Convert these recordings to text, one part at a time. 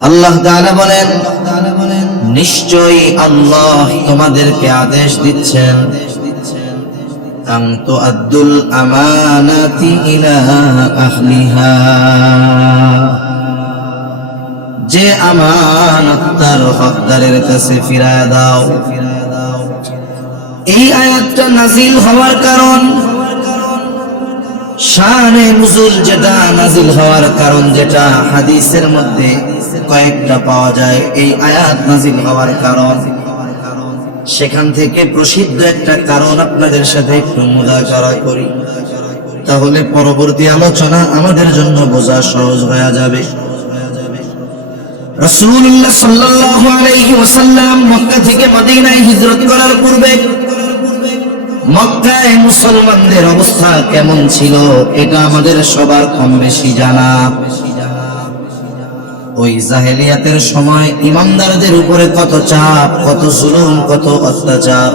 আল্লাহ তাআলা বলেন, নিশ্চয়ই আল্লাহ তোমাদেরকে আদেশ দিচ্ছেন, আন তুআদ্দুল আমানাতি ইলা আহলিহা, যে আমানত তার হকদারের কাছে ফিরায় দাও। এই আয়াতটা নাজিল হওয়ার কারণ, শানে নুজুল যেটা নাজিল হওয়ার কারণ, যেটা হাদিসের মধ্যে কয়েকটা পাওয়া যায়। এই আয়াত নাজিল হওয়ার কারণ, সেখান থেকে প্রসিদ্ধ একটা কারণ আপনাদের সাথে একটু মুযাকারা করি, তাহলে পরবর্তী আলোচনা আমাদের জন্য বোঝা সহজ হয়ে যাবে। রাসূলুল্লাহ সাল্লাল্লাহু আলাইহি ওয়াসাল্লাম মক্কা থেকে মদিনায় হিজরত করার পূর্বে মক্কায় মুসলমানদের অবস্থা কেমন ছিল এটা আমাদের সবার কম বেশি জানা। ওই জাহেলিয়াতের সময় ইমানদারদের উপরে কত চাপ, কত জুলুম, কত অত্যাচার।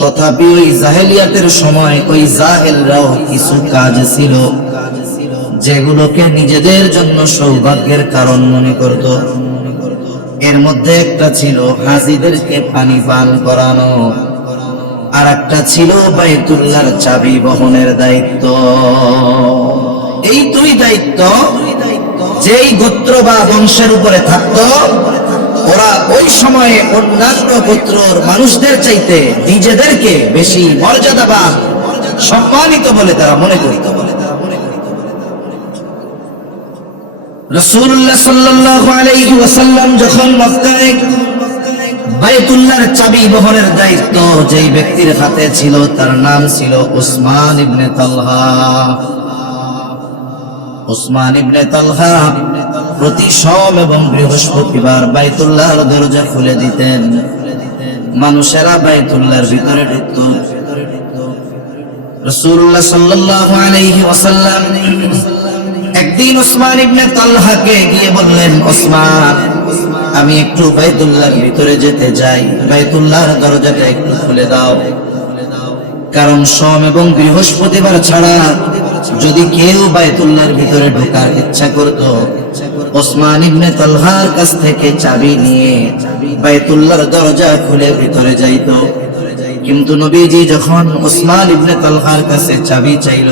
তথাপি ওই জাহেলিয়াতের সময় ওই জাহেলরাও কিছু কাজ ছিল যেগুলোকে নিজেদের জন্য সৌভাগ্যের কারণ মনে করত। এর মধ্যে একটা ছিল হাজীদেরকে পানি পান করানো, আর একটা ছিল বাইতুল্লাহর চাবি বহনের দায়িত্ব। এই দুই দায়িত্ব যেই গোত্র বা বংশের উপরে থাকতো, ওরা ওই সময়ে অন্যান্য গোত্রর মানুষদের চাইতে নিজেদেরকে বেশি মর্যাদাবান, সম্মানিত বলে তারা মনে করিত। রাসূলুল্লাহ সাল্লাল্লাহু আলাইহি ওয়াসাল্লাম যখন মক্কায় বাইতুল্লাহর চাবি বহনের দায়িত্ব যেই ব্যক্তির হাতে ছিল, তার নাম ছিল উসমান ইবনে তালহা। উসমান ইবনে তালহা প্রতি সোম এবং বৃহস্পতিবার বাইতুল্লাহর দরজা খুলে দিতেন, মানুষেরা বাইতুল্লাহর ভিতরে ঢুকত। রাসূলুল্লাহ সাল্লাল্লাহু আলাইহি ওয়াসাল্লাম একদিন উসমান ইবনে তালহাকে গিয়ে বললেন, ওসমান, আমি একটু বাইতুল্লাহর ভিতরে যেতে চাই, বাইতুল্লাহর দরজাটা একটু খুলে দাও। কারণ সোম এবং বৃহস্পতিবার ছাড়া যদি কেউ বাইতুল্লাহর ভিতরে ঢোকার ইচ্ছা করত, ওসমান ইবনে তালহার কাছ থেকে চাবি নিয়ে বাইতুল্লাহর দরজা খুলে ভিতরে যাইত। কিন্তু নবীজি যখন ওসমান ইবনে তালহার কাছে চাবি চাইল,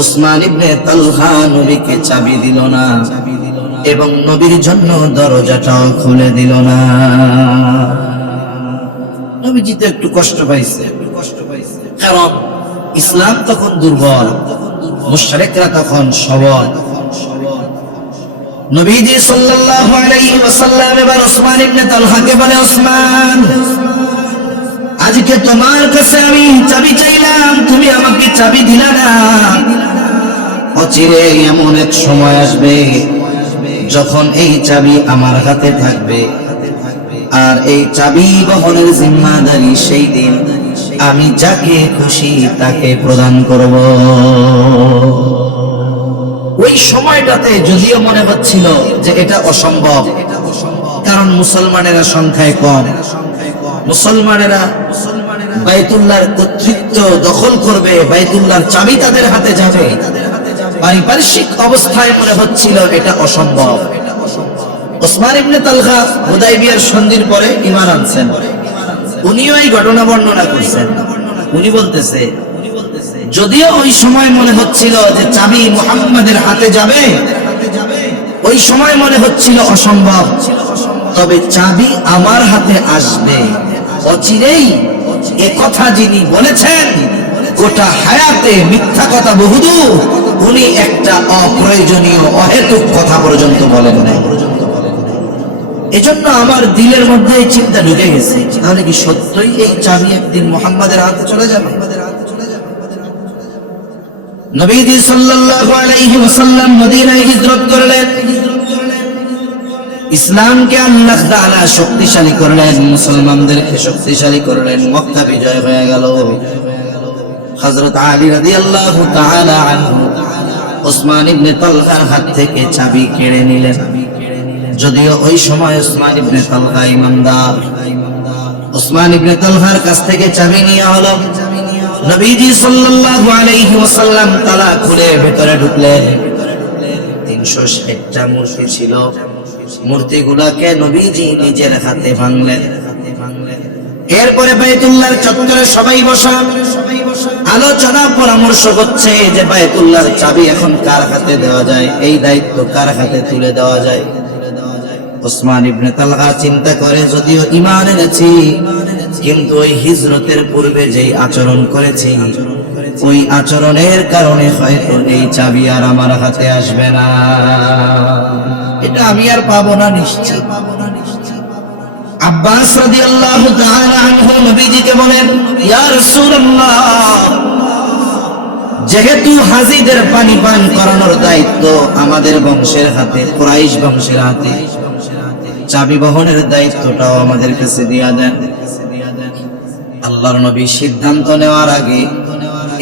ওসমান ইবনে তালহা নবীকে চাবি দিল না এবং নবীর জন্য দরজাটাও খুলে দিল না। নবীজি তো একটু কষ্ট পাইছে, কারণ ইসলাম তখন দুর্বল, মুশরিকরা তখন সবল। নবীজি সাল্লাল্লাহু আলাইহি ওয়াসাল্লাম এবার ওসমান ইবনে তালহাকে বলে, ওসমান, আজকে তোমার কাছে আমি চাবি চাইলাম, তুমি আমাকে চাবি দিলা না। অচিরে এমন এক সময় আসবে যখন এই চাবি আমার হাতে থাকবে, আর এই চাবি বহনের জিম্মাদারি সেই দিন আমি যাকে খুশি তাকে প্রদান করব। ওই সময়টাতে যদিও মনে হচ্ছিল যে এটা অসম্ভব, কারণ মুসলমানেরা সংখ্যায় কম, মুসলমানেরা বাইতুল্লাহর কর্তৃত্ব দখল করবে, বাইতুল্লাহর চাবি তাদের হাতে যাবে। পারিপার্শ্বিক অবস্থায় মনে হচ্ছিল এটা অসম্ভব। ওসমান ইবনে তালহা হুদায়বিয়ার সন্ধির পরে ঈমান আনছেন, উনিও এই ঘটনা বর্ণনা করছেন। উনি বলতেছে, যদিও ওই সময় মনে হচ্ছিল যে চাবি মুহাম্মাদের হাতে যাবে, ওই সময় মনে হচ্ছিল অসম্ভব, তবে চাবি আমার হাতে আসবে অচিরেই। এ কথা যিনি বলেছেন, গোটা হায়াতে মিথ্যা কথা বহুদূর, উনি একটা অপ্রয়োজনীয় অহেতুক কথা পর্যন্ত বলেন নাই। এজন্য আমার দিলের মধ্যে এই চিন্তা ঢুকে গেছে, তাহলে কি সত্যই এই চাবি একদিন মুহাম্মাদের হাতে চলে যাবে? নবীজি সাল্লাল্লাহু আলাইহি ওয়াসাল্লাম মদিনায় হিজরত করলেন, ইসলামকে আল্লাহ তাআলা শক্তিশালী করলেন, মুসলমানদেরকে শক্তিশালী করলেন, মক্কা বিজয় হয়ে গেল। হযরত আলী রাদিয়াল্লাহু তাআলা আনহু ওসমান ইবনে তালহার হাত থেকে চাবি কেড়ে নিলেন। যদিও ওই সময় ওসমান ইবনে তালহা ঈমানদার, ওসমান ইবনে তালহার কাছ থেকে চাবি নিয়ে হলো। নবীজি সাল্লাল্লাহু আলাইহি ওয়াসাল্লাম তালা খুলে ভেতরে ঢুকলেন। 360টা মূর্তি ছিল। মূর্তিগুলাকে নবীজি নিজের হাতে ভাঙলেন। এরপরে বাইতুল্লাহর চত্বরে সবাই বসা, আলোচনা পরামর্শ করছে যে বাইতুল্লাহর চাবি এখন কার হাতে দেওয়া যায়, এই দায়িত্ব কার হাতে তুলে দেওয়া যায়। ওসমান ইবনে তালহা চিন্তা করে, যদিও ঈমান এনেছি, কিন্তু ওই হিজরতের পূর্বে যেই আচরণ করেছি, ওই আচরণের কারণে হয়তো এই চাবি আর আমার হাতে আসবে না, এটা আমি আর পাবো না নিশ্চিত। আব্বাস রাদিয়াল্লাহু তাআলা আনহু নবীজিকে বলেন, ইয়া রাসূলুল্লাহ, যেহেতু হাজীদের পানি পান করানোর দায়িত্ব আমাদের বংশের হাতে, কুরাইশ বংশের হাতে, চাবি বহনের দায়িত্বটাও আমাদের কাছে দিয়া দেন। আল্লাহর নবী সিদ্ধান্ত নেওয়ার আগে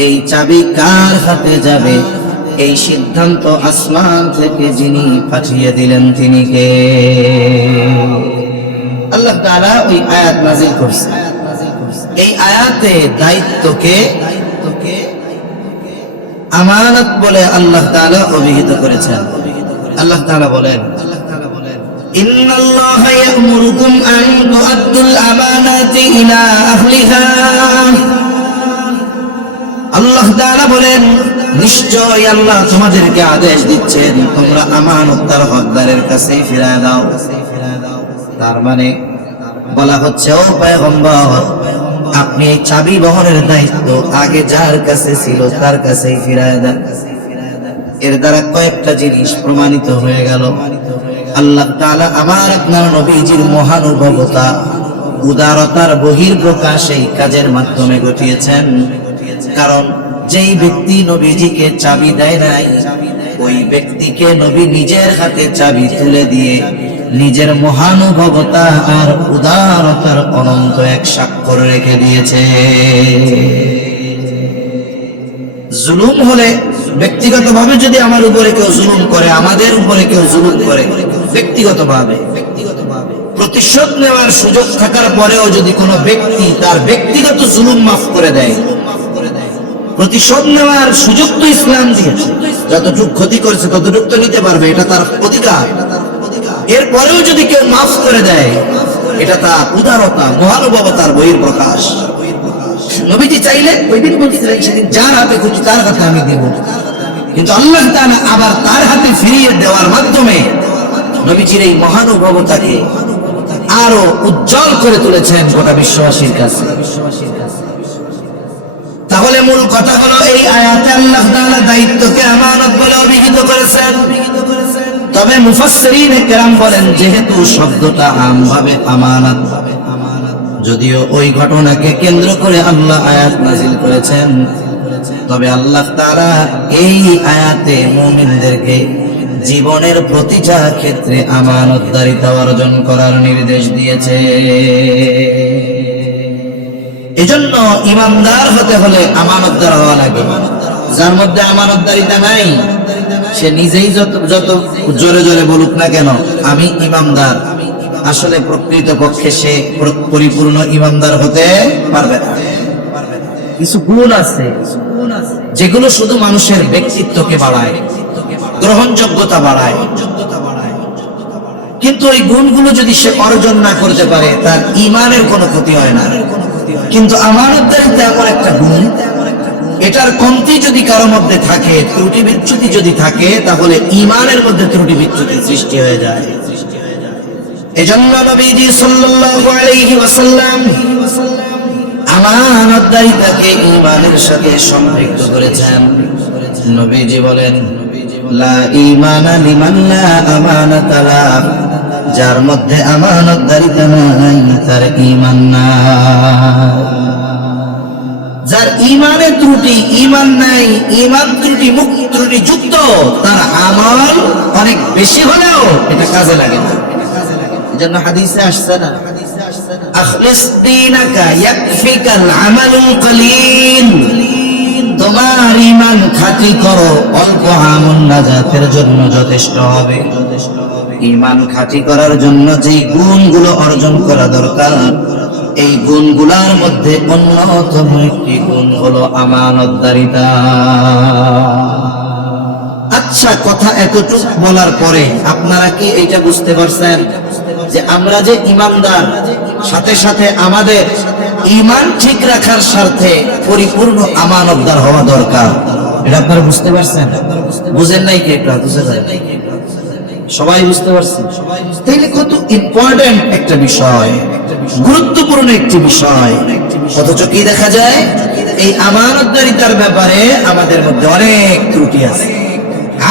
এই চাবি কার হাতে যাবে, এই সিদ্ধান্ত আসমান থেকে যিনি পাঠিয়ে দিলেন তিনি কে? আল্লাহ তাআলা ওই আয়াত নাযিল করছে। এই আয়াতে দায়িত্বকে আমানত বলে আল্লাহ তাআলা অভিহিত করেছেন। আল্লাহ তাআলা বলেন, ইন্নাল্লাহা ইয়া'মুরুকুম আন তু'আদ্দুল আমানাতি ইলা আহলিহা। আল্লাহ তাআলা বলেন, নিশ্চয় আল্লাহ তোমাদেরকে আদেশ দিচ্ছেন তোমরা আমানত তার হকদারের কাছে ফিরিয়ে দাও। তার মানে বলা হচ্ছে, ও পয়গম্বর, আপনি চাবি বহনের দায়িত্ব আগে যার কাছে ছিল তার কাছেই ফিরিয়ে দেন। এর দ্বারা কয়েকটা জিনিস প্রমাণিত হয়ে গেল। আল্লাহ তাআলা আমার আপনার নবীজির মহানুভবতা, উদারতার বহিঃপ্রকাশ এই কাজের মাধ্যমে ঘটিয়েছেন। কারণ যেই ব্যক্তি নবীজিকে চাবি দেয় নাই, ওই ব্যক্তিকে নবী নিজের হাতে চাবি তুলে দিয়ে নিজের মহানুভবতা আর উদারতার অনন্ত এক স্বাক্ষর রেখে দিয়েছে। জুলুম হলে ব্যক্তিগতভাবে যদি আমার উপরে কেউ জুলুম করে, আমাদের উপরে কেউ জুলুম করে ব্যক্তিগতভাবে, প্রতিশোধ নেওয়ার সুযোগ থাকার পরেও যদি কোনো ব্যক্তি তার ব্যক্তিগত জুলুম মাফ করে দেয়, প্রতিশোধ নেওয়ার সুযোগ তো ইসলাম দিয়েছে। যতটুকু ক্ষতি করেছে ততটুকু তো নিতে পারবে, এটা তার অধিকার। এরপরেও যদি কেউ মাফ করে দেয়, এটা তার উদারতা, মহানুভবতার বহিঃপ্রকাশ। নবীজি চাইলে ওই দিন বলছিলেন, সেদিন যার হাতে খুশি তার হাতে আমি দেব, কিন্তু আল্লাহ তাআলা আবার তার হাতে ফিরিয়ে দেওয়ার মাধ্যমে নবীজির এই মহানুভবতাকে আরো উজ্জ্বল করে তুলেছেন গোটা বিশ্ববাসীর কাছে। তাহলে মূল কথা হলো, এই আয়াতে আল্লাহ তাআলা দায়িত্বকে আমানত বলে অভিহিত করেছেন। তবে মুফাসসিরিনে কেরাম বলেন, যেহেতু শব্দটা আমভাবে আমানত, যদিও ওই ঘটনাকে কেন্দ্র করে আল্লাহ আয়াত নাযিল করেছেন, তবে আল্লাহ তাআলা এই আয়াতে মুমিনদেরকে জীবনের প্রতিটা ক্ষেত্রে আমানতদারিতা অর্জন করার নির্দেশ দিয়েছে। এজন্য ইমানদার হতে হলে আমানতদার হওয়া লাগে। যার মধ্যে আমানতদারিতা নাই, সে নিজেই যত জোরে জোরে বলুক না কেন আমি ইমানদার, আসলে প্রকৃত পক্ষে সে পরিপূর্ণ ইমানদার হতে পারবে না। কিছু গুণ আছে যেগুলো শুধু মানুষের ব্যক্তিত্বকে বাড়ায়, গ্রহণযোগ্যতা বাড়ায়, কিন্তু ওই গুণগুলো যদি সে অর্জন না করতে পারে তার ঈমানের কোনো ক্ষতি হয় না। কিন্তু আমানতদারিতা এমন একটা গুণ, এটার কমতি যদি কারো মধ্যে থাকে, ত্রুটি বিচ্যুতি যদি থাকে, তাহলে ঈমানের মধ্যে ত্রুটি বিচ্যুতি সৃষ্টি হয়ে যায়। এজন্য নবীজি সাল্লাল্লাহু আলাইহি ওয়াসাল্লাম আমানতদারিতাকে ঈমানের সাথে সম্পৃক্ত করেছেন। নবীজি বলেন, লা ঈমানা লিমান লা আমানাতা লাহু, যার মধ্যে আমানতদারিতা নাই তার ঈমান নাই। যার ঈমানে ত্রুটি, ঈমান নাই, ঈমান ত্রুটি যুক্ত, তার আমল অনেক বেশি হলেও এটা কাজে লাগে না। এজন্য হাদিসে আসছে না, আখলিস দীনাকা ইয়াকফিকাল আমালুল কলিল, তোমার ঈমান খাঁটি করো, অল্প আমল নাজাতের জন্য যথেষ্ট হবে। ঈমান খাঁটি করার জন্য যেই গুণগুলো অর্জন করা দরকার, এই গুণগুলোর মধ্যে অন্যতম একটি গুণ হলো আমানতদারিতা। আচ্ছা, কথা এতটুকু বলার পরে আপনারা কি এইটা বুঝতে পারছেন যে আমরা যে ইমানদার, সাথে সাথে আমাদের ঈমান ঠিক রাখার স্বার্থে পরিপূর্ণ আমানতদার হওয়া দরকার? এটা আপনারা বুঝতে পারছেন? বুঝেন নাই কি? একটু বুঝে যায়, সবাই বুঝতে পারছেন? তাইলে কত ইম্পর্টেন্ট একটা বিষয়, গুরুত্বপূর্ণ একটি বিষয়। অথচ কি দেখা যায়, এই আমানতদারিতার ব্যাপারে আমাদের মধ্যে অনেক ত্রুটি আছে।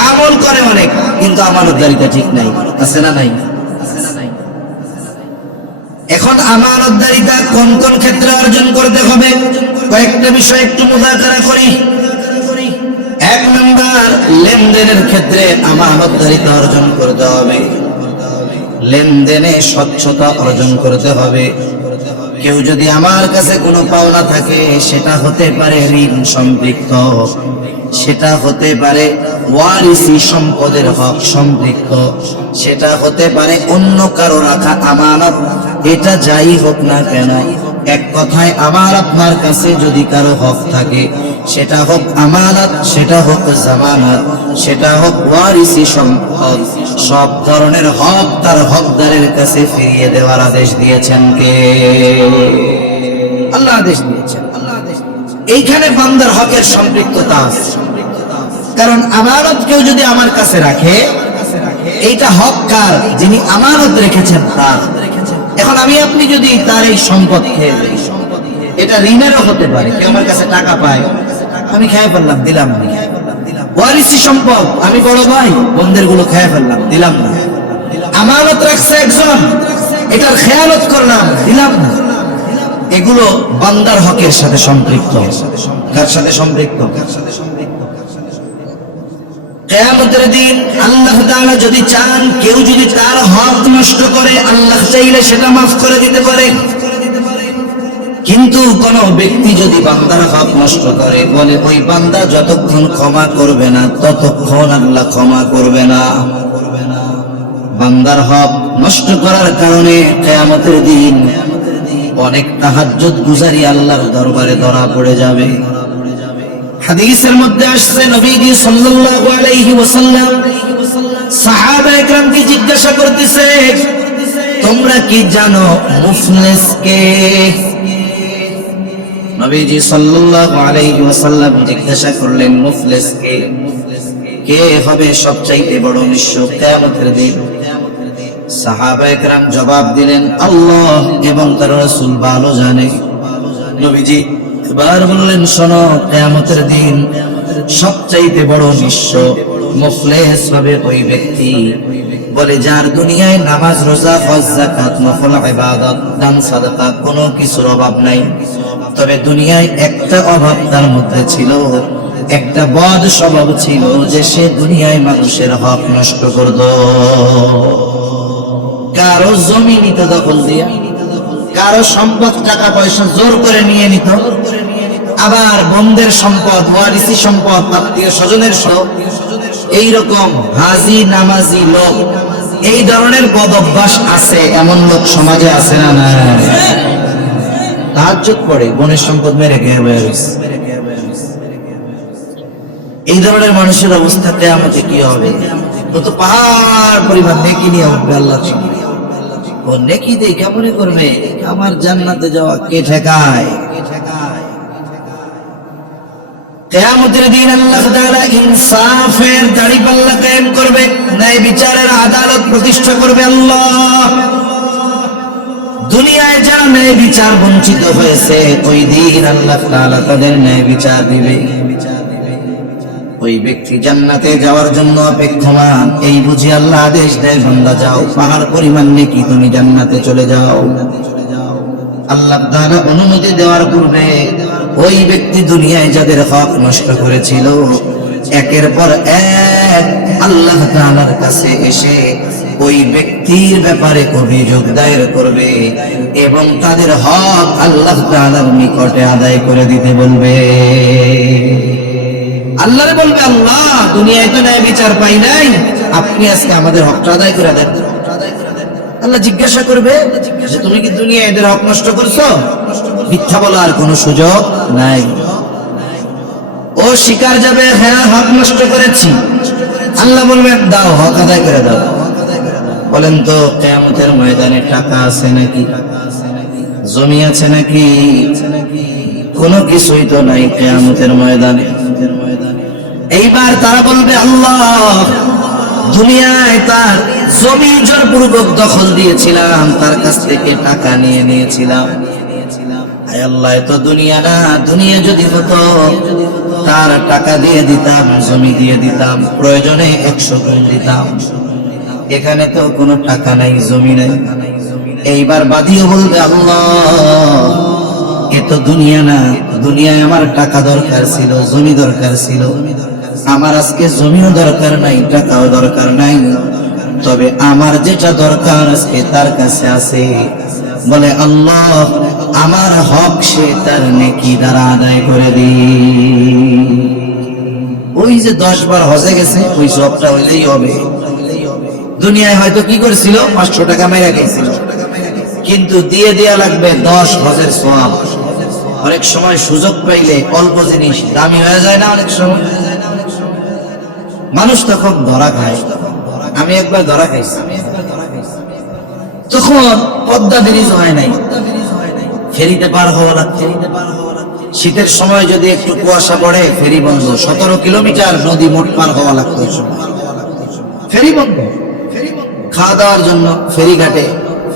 আমল করে অনেক, কিন্তু আমানতদারিতা ঠিক নাই। আছে না নাই? এখন আমানতদারিতা কোন কোন ক্ষেত্রে অর্জন করতে হবে, কয়েকটা বিষয় একটু মুযাকারা করি। এক নম্বর, লেনদেনের ক্ষেত্রে আমানতদারিতা অর্জন করতে হবে। লেনদেনে স্বচ্ছতা অর্জন করতে হবে। কেউ যদি আমার কাছে কোনো পাওনা থাকে, সেটা হতে পারে ঋণ সম্পৃক্ত, সেটা হতে পারে ওয়ারিসি সম্পদের হক সম্পৃক্ত, সেটা হতে পারে অন্য কারো রাখা আমানত, এটা যাই হোক না কেন, এক কথায় আমার আপনার কাছে যদি কারো হক থাকে, সেটা হোক আমানত, সেটা হোক জামানত, সেটা হোক ওয়ারিসি সম্পদ, সব ধরনের হক তার হকদারের কাছে ফিরিয়ে দেওয়ার আদেশ দিয়েছেন কে? আল্লাহ আদেশ দিয়েছেন। এইখানে বান্দার হকের সম্পৃক্ততা আছে। কারণ আমানত কেউ যদি আমার কাছে রাখে, এইটা হক কার? যিনি আমানত রেখেছেন তার। এখন আমি আপনি যদি তার এই সম্পদ খেয়ে যাই, এটা ঋণেরও হতে পারে। কেউ আমার কাছে টাকা পায়, আমি খেয়ে ফেললাম, দিলাম না। ওয়ারিসি সম্পদ, আমি বড় ভাই, বন্ধের গুলো খেয়ে ফেললাম, দিলাম না। আমানত রাখছে একজন, এটার খেয়ালত করলাম, দিলাম না। এগুলো বান্দার হকের সাথে সম্পৃক্ত। কার সাথে সম্পৃক্ত? কিয়ামতের দিন আল্লাহ তাআলা যদি চান, কেউ যদি তার হক নষ্ট করে, আল্লাহ চাইলে সেটা মাফ করে দিতে পারে। কিন্তু কোন ব্যক্তি যদি বান্দার হক নষ্ট করে, বলে ওই বান্দা যতক্ষণ ক্ষমা করবে না, ততক্ষণ আল্লাহ ক্ষমা করবে না। বান্দার হক নষ্ট করার কারণে কিয়ামতের দিন অনেক তাহাজ্জুদ গুজারি আল্লাহর দরবারে ধরা পড়ে যাবে। হাদিসের মধ্যে আসছে, নবীজি সাল্লাল্লাহু আলাইহি ওয়াসাল্লাম সাহাবায়ে কেরামকে জিজ্ঞাসা করতেছে, তোমরা কি জানো মুফলিস কে? নবীজি সাল্লাল্লাহু আলাইহি ওয়াসাল্লাম জিজ্ঞাসা করলেন, মুফলিস কে? কে হবে সবচাইতে বড় নিঃস্ব কিয়ামতের দিন? সাহাবায়ে কেরাম জবাব দিলেন, আল্লাহ এবং তার রাসূল ভালো জানে। নবীজি এবার বললেন, শোনো, কিয়ামতের দিন সবচাইতে বড় নিঃস্ব মুফলিস হবে ওই ব্যক্তি, বলে যার দুনিয়ায় নামাজ, রোজা, হজ, যাকাত, নফল ইবাদত, দান, সাদাকা কোনো কিছুর অভাব নাই, তবে দুনিয়ায় একটা অভাব তার মধ্যে ছিল, একটা বদ স্বভাব ছিল, যে সে দুনিয়ায় মানুষের হক নষ্ট করত। কারো জমি নিত দখল দিয়া, কারো সম্পদ টাকা পয়সা জোর করে নিয়ে নিত, আবার বন্ধের সম্পদ, ওয়ারিসি সম্পদ, আত্মীয় স্বজনের সব এইরকম হাজি নামাজি লোক, এই ধরনের বদ অভ্যাস আছে। এমন লোক সমাজে আছে না? না, তাহাজ্জুদ পড়ে বোনের সম্পদ মেরে খেয়ে বয়ে গেছে। এই ধরনের মানুষের অবস্থা কিয়ামতে কি হবে? কত পাহাড় পরিমাণ নেকি নিয়ে উঠবে আল্লাহর সামনে। ও নেকি দিয়ে কেমন করবে? আমার জান্নাতে যাওয়া কে ঠেকায়? কিয়ামতের দিন আল্লাহ তাআলা ইনসাফের দাঁড়িপাল্লা কায়েম করবে, ন্যায় বিচারের আদালত প্রতিষ্ঠা করবে। আল্লাহ দুনিয়ায় যারা ন্যায় বিচার বঞ্চিত হয়েছে, ওই দিন আল্লাহ তাআলা তাদের ন্যায় বিচার দিবে। ওই ব্যক্তি জান্নাতে যাওয়ার জন্য অপেক্ষমান, এই বুঝি আল্লাহ আদেশ দেয়, বান্দা যাও, পাহাড় পরিমাণ নেকি তুমি জান্নাতে চলে যাও। আল্লাহ তাআলা অনুমতি দেওয়ার পূর্বে ওই ব্যক্তি দুনিয়ায় যাদের হক নষ্ট করেছিল, একের পর এক আল্লাহ তাআলার কাছে এসে ওই ব্যক্তির ব্যাপারে অভিযোগ দায়ের করবে এবং তাদের হক আল্লাহ তাআলার নিকটে আদায় করে দিতে বলবে। আল্লাহরে বলবে, আল্লাহ দুনিয়ায় তো ন্যায় বিচার পাই নাই, আপনি আজকে আমাদের হকটা আদায় করে দেন। আল্লাহ জিজ্ঞাসা করবে যে তুমি কি দুনিয়ায় এদের হক নষ্ট করছো? মিথ্যা বলার কোনো সুযোগ নাই। ও স্বীকার যাবে, হ্যাঁ হক নষ্ট করেছি। আল্লাহ বলবেন দাও, হক আদায় করে দাও। বলেন তো কিয়ামতের ময়দানে টাকা আছে নাকি? জমি আছে নাকি? কোনো কিছুই তো নাই কিয়ামতের ময়দানে। এইবার তারা বলবে আল্লাহ, দুনিয়ায় তার জমি জোরপূর্বক দখল দিয়েছিলাম, তার কাছ থেকে টাকা নিয়ে নিয়েছিলাম। আয় আল্লাহ, তো দুনিয়া না, দুনিয়া যদি হতো তার টাকা দিয়ে দিতাম, জমি দিয়ে দিতাম, প্রয়োজনে 100 গুণ দিতাম। এখানে তো কোনো টাকা নাই, জমি নাই। এইবার বাদীও বলবে আল্লাহ, এ তো দুনিয়া না, দুনিয়ায় আমার টাকা দরকার ছিল, জমি দরকার ছিল। আমার আজকে জমিও দরকার নাই, টাকাও দরকার নাই, তবে আমার যেটা দরকার আজকে তার কাছে আছে। বলে আল্লাহ, আমার হক সে তার নেকি দ্বারা আদায় করে দি। ওই যে 10 বার হজে গেছে, ওই সবটা হইলেই হবে। দুনিয়ায় হয়তো কি করেছিল, 500 টাকা মেরে গেছিল, কিন্তু দিয়ে দেয়া লাগবে 10 হজের সওয়াব। অনেক সময় সুযোগ পাইলে অল্প জিনিস দামি হয়ে যায় না, অনেক সময় মানুষ তখন ধরা খায়। আমি একবার ধরা খাইছি, তখন পদ্মা ব্রিজ হয় নাই, ফেরিতে পার হওয়া লাগতো। শীতের সময় যদি একটু কুয়াশা পড়ে, ফেরি বন্ধ। 17 কিলোমিটার নদী মোট পার হওয়া লাগতো। ফেরি বন্ধ, খাওয়া দাওয়ার জন্য ফেরি ঘাটে।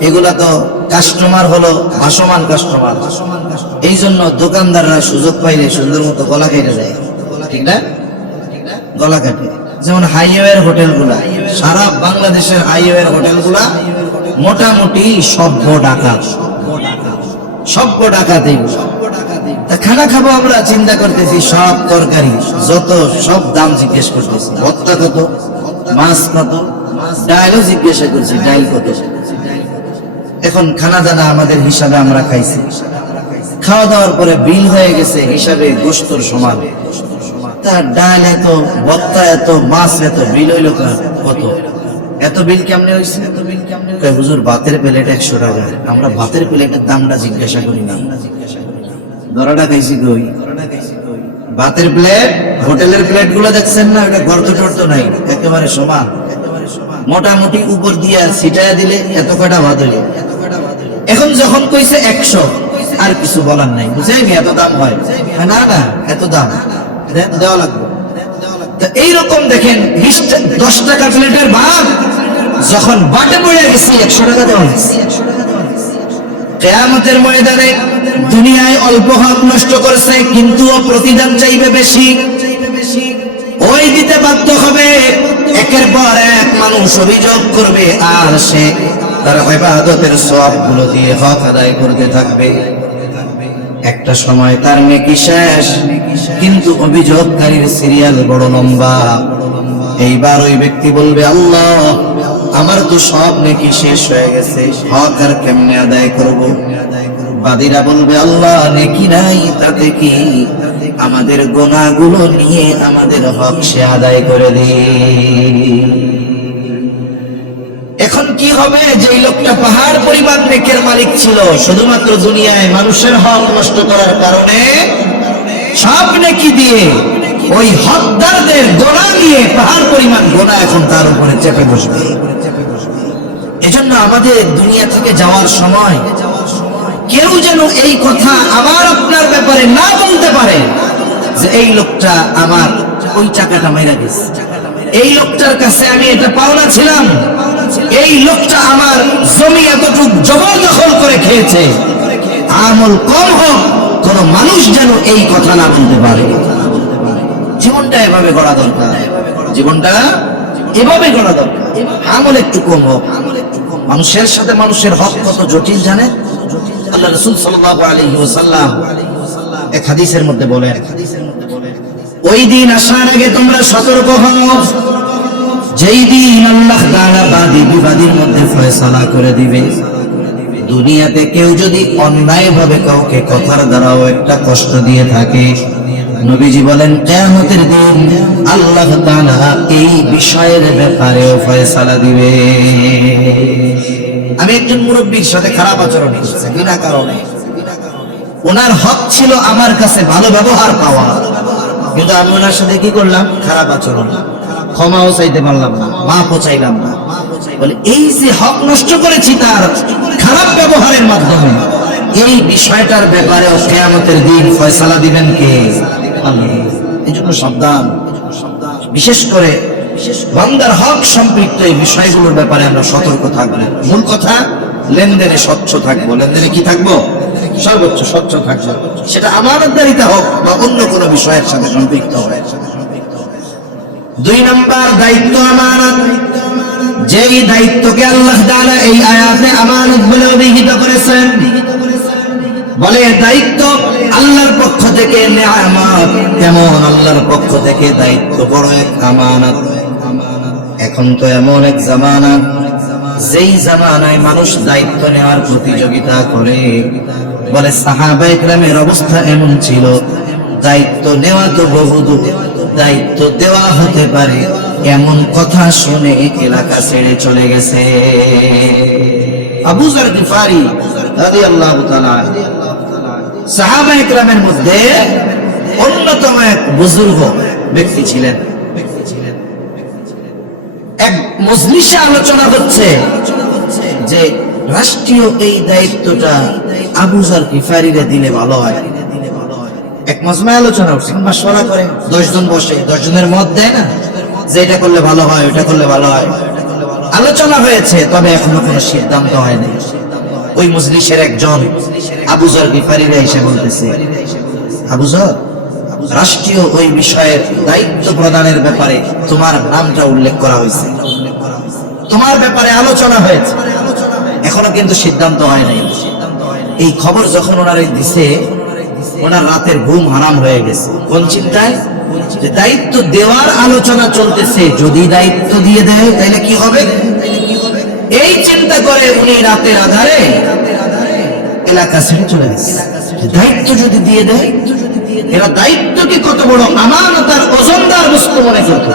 এগুলা তো কাস্টমার হলো ভাসমান কাস্টমার, এই জন্য দোকানদাররা সুযোগ পাইলে সুন্দর মতো গলা কেটে দেয়, ঠিক না? গলা কাটে। যেমন হাইওয়ের হোটেলগুলা, সারা বাংলাদেশের হাইওয়ের হোটেলগুলা মোটামুটি সভ্য ডাকাত, সভ্য ডাকাত। তা খানা খাবো আমরা, চিন্তা করতেছি সব তরকারি যত, সব দাম জিজ্ঞেস করতেছি। ভর্তা কত, মাছ কত, ডাইলও জিজ্ঞাসা করছি, ডাইল কত। এখন খানা দানা আমাদের হিসাবে আমরা খাইছি, খাওয়া দাওয়ার পরে বিল হয়ে গেছে হিসাবে গোস্তর সমান। তার ডাল এত, ভর্তা এত, মাছ এত, বিল হইল কত? এত বিল কেমনে হয়েছে? হুজুর ভাতের প্লেট 100 টাকা। আমরা ভাতের প্লেটের দামটা জিজ্ঞাসা করি না, ধরাটা খাইছি কই? ভাতের প্লেট, হোটেলের প্লেট গুলো দেখছেন না, ওটা গর্ত টর্ত নাই, একেবারে সমান। মোটামুটি উপর দিয়া ছিটায়া দিলে এত কটা ভাত হইল। এখন যখন কইছে 100, আর কিছু বলার নাই, বুঝেনি? এত দাম হয় না, না এত দাম দেওয়া লাগবে। এইরকম দেখেন 10 টাকা প্লেটের ভাত যখন বাটে পড়ে গেছে 100 টাকা দেওয়া হয়েছে। কিয়ামতের ময়দানে দুনিয়ায় অল্প হক নষ্ট করেছে, কিন্তু প্রতিদান চাইবে বেশি, ওই দিতে বাধ্য হবে। একের পর এক মানুষ অভিযোগ করবে, আর সে তার ইবাদতের সওয়াবগুলো দিয়ে হক আদায় করতে থাকবে। একটা সময় তার নেকি শেষ, কিন্তু অভিযোগকারীর সিরিয়াল বড় লম্বা। এইবার ওই ব্যক্তি বলবে আল্লাহ, আমার তো সব নেকি শেষ হয়ে গেছে, হক আর কেমনে আদায় করব? বাদীরা বলবে আল্লাহ, নেকি নাই তাতে কি, আমাদের গুনাহগুলো নিয়ে আমাদের হক সে আদায় করে দে। এখন কি হবে? যে লোকটা পাহাড় পরিমাণ নেকের মালিক ছিল, শুধুমাত্র দুনিয়ায় মানুষের হক নষ্ট করার কারণে সব নেকি দিয়ে ওই হকদারদের গোনা নিয়ে পাহাড় পরিমাণ গোনা এখন তার উপরে চেপে বসবে। এজন্য আমাদের দুনিয়া থেকে যাওয়ার সময় কেউ যেন এই কথা আমার আপনার ব্যাপারে না বলতে পারে যে এই লোকটা আমার ওই টাকাটা মাইরা গেছে, এই লোকটার কাছে আমি এটা পাওনা ছিলাম, এই লোকটা আমার জমি এতটুক জবরদখল করে খেয়েছে। আমল কম হোক, কোন মানুষ যেন এই কথা না বলতে পারে। জীবনটা এভাবে গড়া দরকার, জীবনটা এভাবে গড়া দরকার। আমল একটু কম হোক। মানুষের সাথে মানুষের হক কত জটিল জানেন? আল্লাহ রাসূল সাল্লাল্লাহু আলাইহি ওয়াসাল্লাম এক হাদিসের মধ্যে বলেন, ওই দিন আসার আগে তোমরা সতর্ক হও, যেই দিন আল্লাহ তাআলা বাদী বিবাদীর মধ্যে ফয়সালা করে দিবে। দুনিয়াতে কেউ যদি অন্যায়ভাবে কাউকে কথার দ্বারাও একটা কষ্ট দিয়ে থাকে, নবীজি বলেন কিয়ামতের দিন আল্লাহ তাআলা এই বিষয়ের ব্যাপারেও ফয়সালা দিবে। আমি একজন মুরব্বির সাথে খারাপ আচরণ করছি বিনা কারণে, ওনার হক ছিল আমার কাছে ভালো ব্যবহার পাওয়া, কিন্তু আমি ওনার সাথে কি করলাম? খারাপ আচরণ। ক্ষমাও চাইতে পারলাম না, মাফও চাইলাম না। বলে এই যে হক নষ্ট করেছি তার খারাপ ব্যবহারের মাধ্যমে, এই বিষয়টার ব্যাপারে কিয়ামতের দিন ফয়সালা দিবেন কে? আল্লাহ। এই জন্য সাবধান, বিশেষ করে বান্দার হক সম্পৃক্ত এই বিষয়গুলোর ব্যাপারে আমরা সতর্ক থাকবো। মূল কথা, লেনদেনে স্বচ্ছ থাকবো। লেনদেনে কি থাকবো? সর্বোচ্চ স্বচ্ছ থাকবো, সেটা আমানতদারিতা হোক বা অন্য কোনো বিষয়ের সাথে সম্পৃক্ত হয়। 2 নম্বর দায়িত্ব আমানত। যেই দায়িত্বকে আল্লাহ তাআলা এই আয়াতে আমানত বলে অভিহিত করেছেন, বলে দায়িত্ব আল্লাহর পক্ষ থেকে নেয়ামত, তেমন আল্লাহর পক্ষ থেকে দায়িত্ব বড় এক আমানত। এখন তো এমন এক জামানা, যেই জামানায় মানুষ দায়িত্ব নেওয়ার প্রতিযোগিতা করে। বলে সাহাবায়ে কেরামের অবস্থা এমন ছিল, দায়িত্ব নেওয়া তো বহুদূর, দায়িত্ব দেওয়া হতে পারে এমন কথা শুনে এলাকা ছেড়ে চলে গেছে। আবু যর গিফারি রাদিয়াল্লাহু তাআলা সাহাবায়ে কেরামের মধ্যে অন্যতম এক বুজুর্গ ব্যক্তি ছিলেন। এক মজলিসে আলোচনা হচ্ছে যে রাষ্ট্রীয় এই দায়িত্বটা আবু যর গিফারিরে দিলে ভালো হয়। এক মজমায় আলোচনা হচ্ছে, মাশওয়ারা করে 10 জন বসে, 10 জনের মত দেয় না যে এটা করলে ভালো হয়, ওটা করলে ভালো হয়। আলোচনা হয়েছে, তবে এখনো কোনো সিদ্ধান্ত হয়নি। ওই মজলিসের একজন আবু যর গিফারিরে এসে বলতেছে, আবু যর, রাষ্ট্রীয় ওই বিষয়ের দায়িত্ব প্রদানের ব্যাপারে তোমার নামটা উল্লেখ করা হয়েছে, তোমার ব্যাপারে আলোচনা হয়েছে, এখনো কিন্তু সিদ্ধান্ত হয় নাই। এই খবর যখন ওনারা দিছে, ওনার রাতের ঘুম হারাম হয়ে গেছে। কোন চিন্তায়? যে দায়িত্ব দেওয়ার আলোচনা চলতেছে, যদি দায়িত্ব দিয়ে দেয় তাহলে কি হবে, এই চিন্তা করে উনি রাতের আধারে এলাকা ছেড়ে চলে গেছে। দায়িত্ব যদি দিয়ে দেয়, এরা দায়িত্বকে কত বড় আমানত আর ওজনদার বস্তু মনে করত।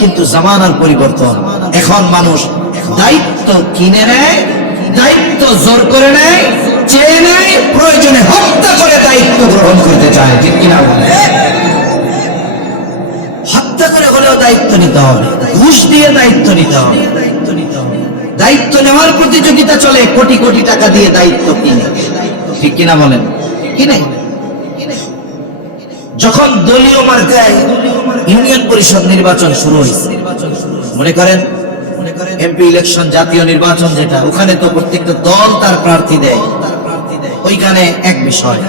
কিন্তু জামানার পরিবর্তন, এখন মানুষ দায়িত্ব কিনে নেয়, দায়িত্ব জোর করে নেয়, চেয়ে নেয়, প্রয়োজনে হত্যা করে দায়িত্ব গ্রহণ করতে চায়। ঠিক কিনা? হত্যা করে হলেও দায়িত্ব নিতে হবে, ঘুষ দিয়ে দায়িত্ব নিতে হবে। দায়িত্ব নেওয়ার প্রতিযোগিতা চলে, কোটি কোটি টাকা দিয়ে দায়িত্ব কিনে। ঠিক কিনা বলেন? কিনে। যখন দলীয় মার্কায় ইউনিয়ন পরিষদ নির্বাচন শুরু হয়েছে, মনে করেন এমপি ইলেকশন, জাতীয় নির্বাচন যেটা, ওখানে তো প্রত্যেকটা দল তার প্রার্থী দেয়, ওইখানে এক বিষয়।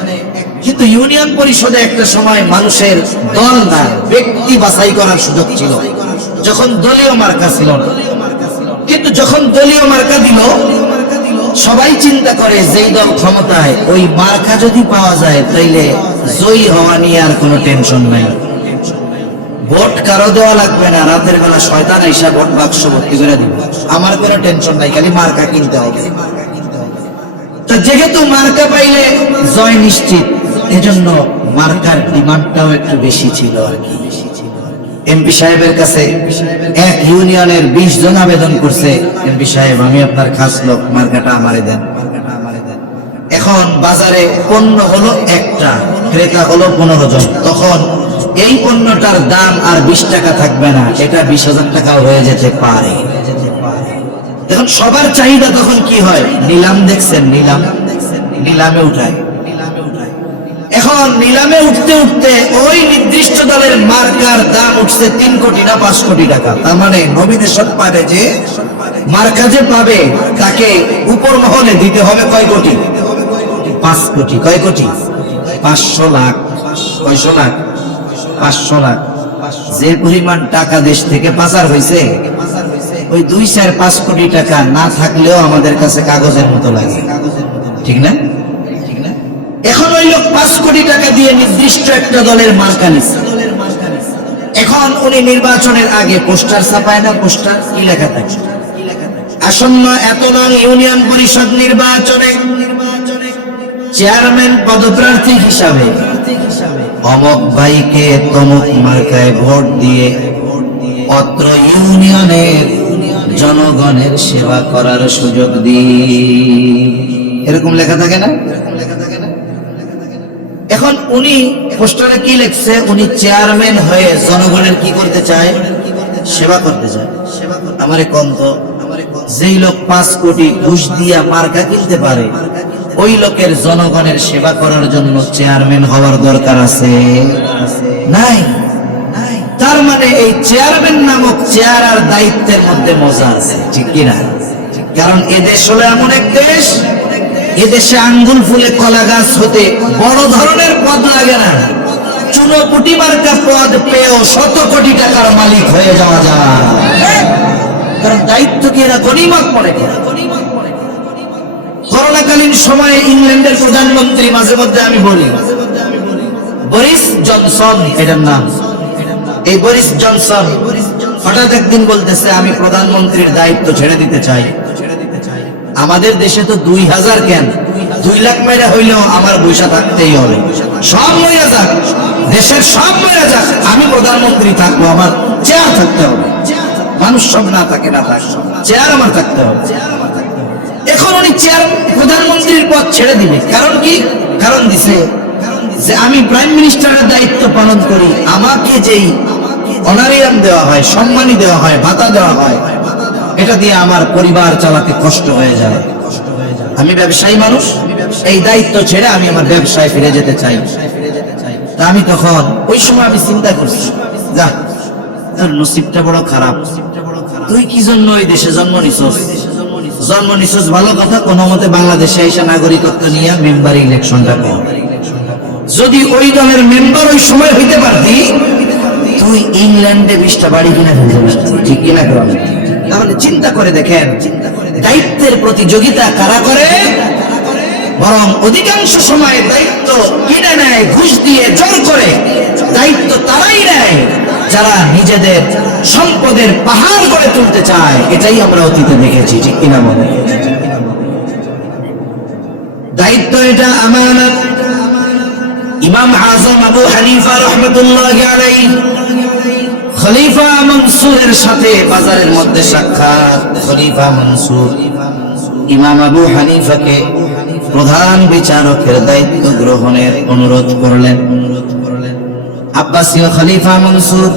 কিন্তু ইউনিয়ন পরিষদে একটা সময় মানুষের দল না, ব্যক্তি বাছাই করার সুযোগ ছিল, যখন দলীয় মার্কা ছিল না। কিন্তু যখন দলীয় মার্কা দিল, সবাই চিন্তা করে যেই দল ক্ষমতায়, ওই মার্কা যদি পাওয়া যায় তাইলে জয়ী হওয়া নিয়ে আর কোনো টেনশন নাই, ভোট কারো দেওয়া লাগবে না, রাতের বেলা শয়তান আইসা ভোট বাক্স ভর্তি করে দিবে, আমার কোনো টেনশন নাই, খালি মার্কা কিনতে হবে। তো যেহেতু মার্কা পাইলে জয় নিশ্চিত, এজন্য মার্কার ডিমান্ডটাও একটু বেশি ছিল আর কি। এমপি সাহেবের কাছে এক ইউনিয়নের 20 জন আবেদন করছে, এমপি সাহেব আমি আপনার খাস লোক, মার্কাটা আমারে দেন। এখন বাজারে পণ্য হলো একটা, ক্রেতা হলো 15 জন, তখন এই পণ্যটার দাম আর 20 টাকা থাকবে না, এটা 20,000 টাকাও হয়ে যেতে পারে। এখন সবার চাহিদা তখন কি হয়, নিলাম দেখছেন, নিলামে উঠায়। এখন নিলামে উঠতে উঠতে ওই নির্দিষ্ট দলের মার্কার দাম উঠছে 3 কোটি না 5 কোটি টাকা। তার মানে নমিনেশন পাবে যে মার্কা যে পাবে, তাকে উপর মহলে দিতে হবে কয় কোটি? 5 কোটি। কয় কোটি? 500 লাখ। কয়শো লাখ? 500 লাখ। যে পরিমাণ টাকা দেশ থেকে পাচার হয়েছে, ওই 2-4-5 কোটি টাকা না থাকলেও আমাদের কাছে কাগজের মতো লাগে। ঠিক না? এখন ওই লোক 5 কোটি টাকা দিয়ে নির্দিষ্ট একটা দলের মার্কা নিচ্ছে। এখন উনি নির্বাচনের আগে পোস্টার ছাপায় না, পোস্টার কি লেখা থাকে, আসন্ন এত নং ইউনিয়ন পরিষদ নির্বাচনে চেয়ারম্যান পদপ্রার্থী হিসাবে অমক ভাইকে তমক মার্কায় ভোট দিয়ে অত্র ইউনিয়নের জনগণের সেবা করার সুযোগ দিন, এরকম লেখা থাকে না? এখন উনি পোস্টারে কি লিখছে, উনি চেয়ারম্যান হয়ে জনগণের কি করতে চায়, সেবা করতে যায়। আমারে কন্ত যেই লোক 5 কোটি ঘুষ দিয়া মার্কা কিনতে পারে, ওই লোকের জনগণের সেবা করার জন্য চেয়ারম্যান হওয়ার দরকার আছে? নাই। তার মানে এই চেয়ারম্যান নামক চেয়ার আর দায়িত্বের মধ্যে মজা আছে, ঠিক কিনা? কারণ এদেশ হলো এমন এক দেশ, এদেশে আঙ্গুল ফুলে কলা গাছ হতে বড় ধরনের পদ লাগে না, চুনোপুটি মার্কা পদ পেয়েও 100 কোটি টাকার মালিক হয়ে যাওয়া যায়। কারণ দায়িত্বকে এরা গনিমত মনে করে। করোনাকালীন সময়ে ইংল্যান্ডের প্রধানমন্ত্রী, মাঝে মধ্যে আমি বলি, বরিস জনসন এটার নাম, এই বরিস জনসন হঠাৎ একদিন বলতেছে আমি প্রধানমন্ত্রীর দায়িত্ব ছেড়ে দিতে চাই। আমাদের দেশে তো 2000 কেন 2 লাখ মেয়েরা হইলেও আমার বৈশা থাকতেই হবে, সব মহিলা যাক, দেশের সব মহিলা যাক, আমি প্রধানমন্ত্রী থাকবো, আমার চেয়ার থাকতে হবে। মানুষ সব না থাকে, না থাকে, চেয়ার আমার থাকতে হবে। এখন উনি চেয়ার প্রধানমন্ত্রীর পদ ছেড়ে দিবে, কারণ কি? কারণ দিছে যে আমি প্রাইম মিনিস্টারের দায়িত্ব পালন করি, আমাকে যেই অনারিয়াম দেওয়া হয়, সম্মানী দেওয়া হয়, ভাতা দেওয়া হয়, এটা দিয়ে আমার পরিবার চালাতে কষ্ট হয়ে যায়। আমি ব্যবসায়ী মানুষ, এই দায়িত্ব ছেড়ে আমি আমার ব্যবসায় ফিরে যেতে চাই। তা আমি তখন ওই সময় আমি চিন্তা করছি, যা তোর নসিবটা বড় খারাপ, তুই কি জন্য এই দেশে জন্ম নিছস? জন্ম নিছস ভালো কথা, কোনো মতে বাংলাদেশে এসে নাগরিকত্ব নিয়ে মেম্বার ইলেকশনটা কর। যদি ওই দলের মেম্বার ওই সময় হইতে পারতি, তুই ইংল্যান্ডে 20টা বাড়ি কিনে ফেলতে পারতি, ঠিক কিনা? তাহলে চিন্তা করে দেখেন, দায়িত্বের প্রতিযোগিতা কারা করে? বরং অধিকাংশ সময় দায়িত্ব কিনে নেয় ঘুষ দিয়ে, জোর করে। দায়িত্ব তারাই নেয় যারা নিজেদের সম্পদের পাহাড় গড়ে তুলতে চায়। এটাই আমরা অতীতে দেখেছি, ঠিক কিনা বলে? দায়িত্ব এটা আমানত। ইমাম আযম আবু হানিফা রাহমাতুল্লাহি আলাইহি খলিফা মনসুরের সাথে বাজারের মধ্যে সাক্ষাৎ। খলিফা মনসুর ইমাম আবু হানিফাকে প্রধান বিচারকের দায়িত্ব গ্রহণের অনুরোধ করলেন। আব্বাসীয় খলিফা মনসুর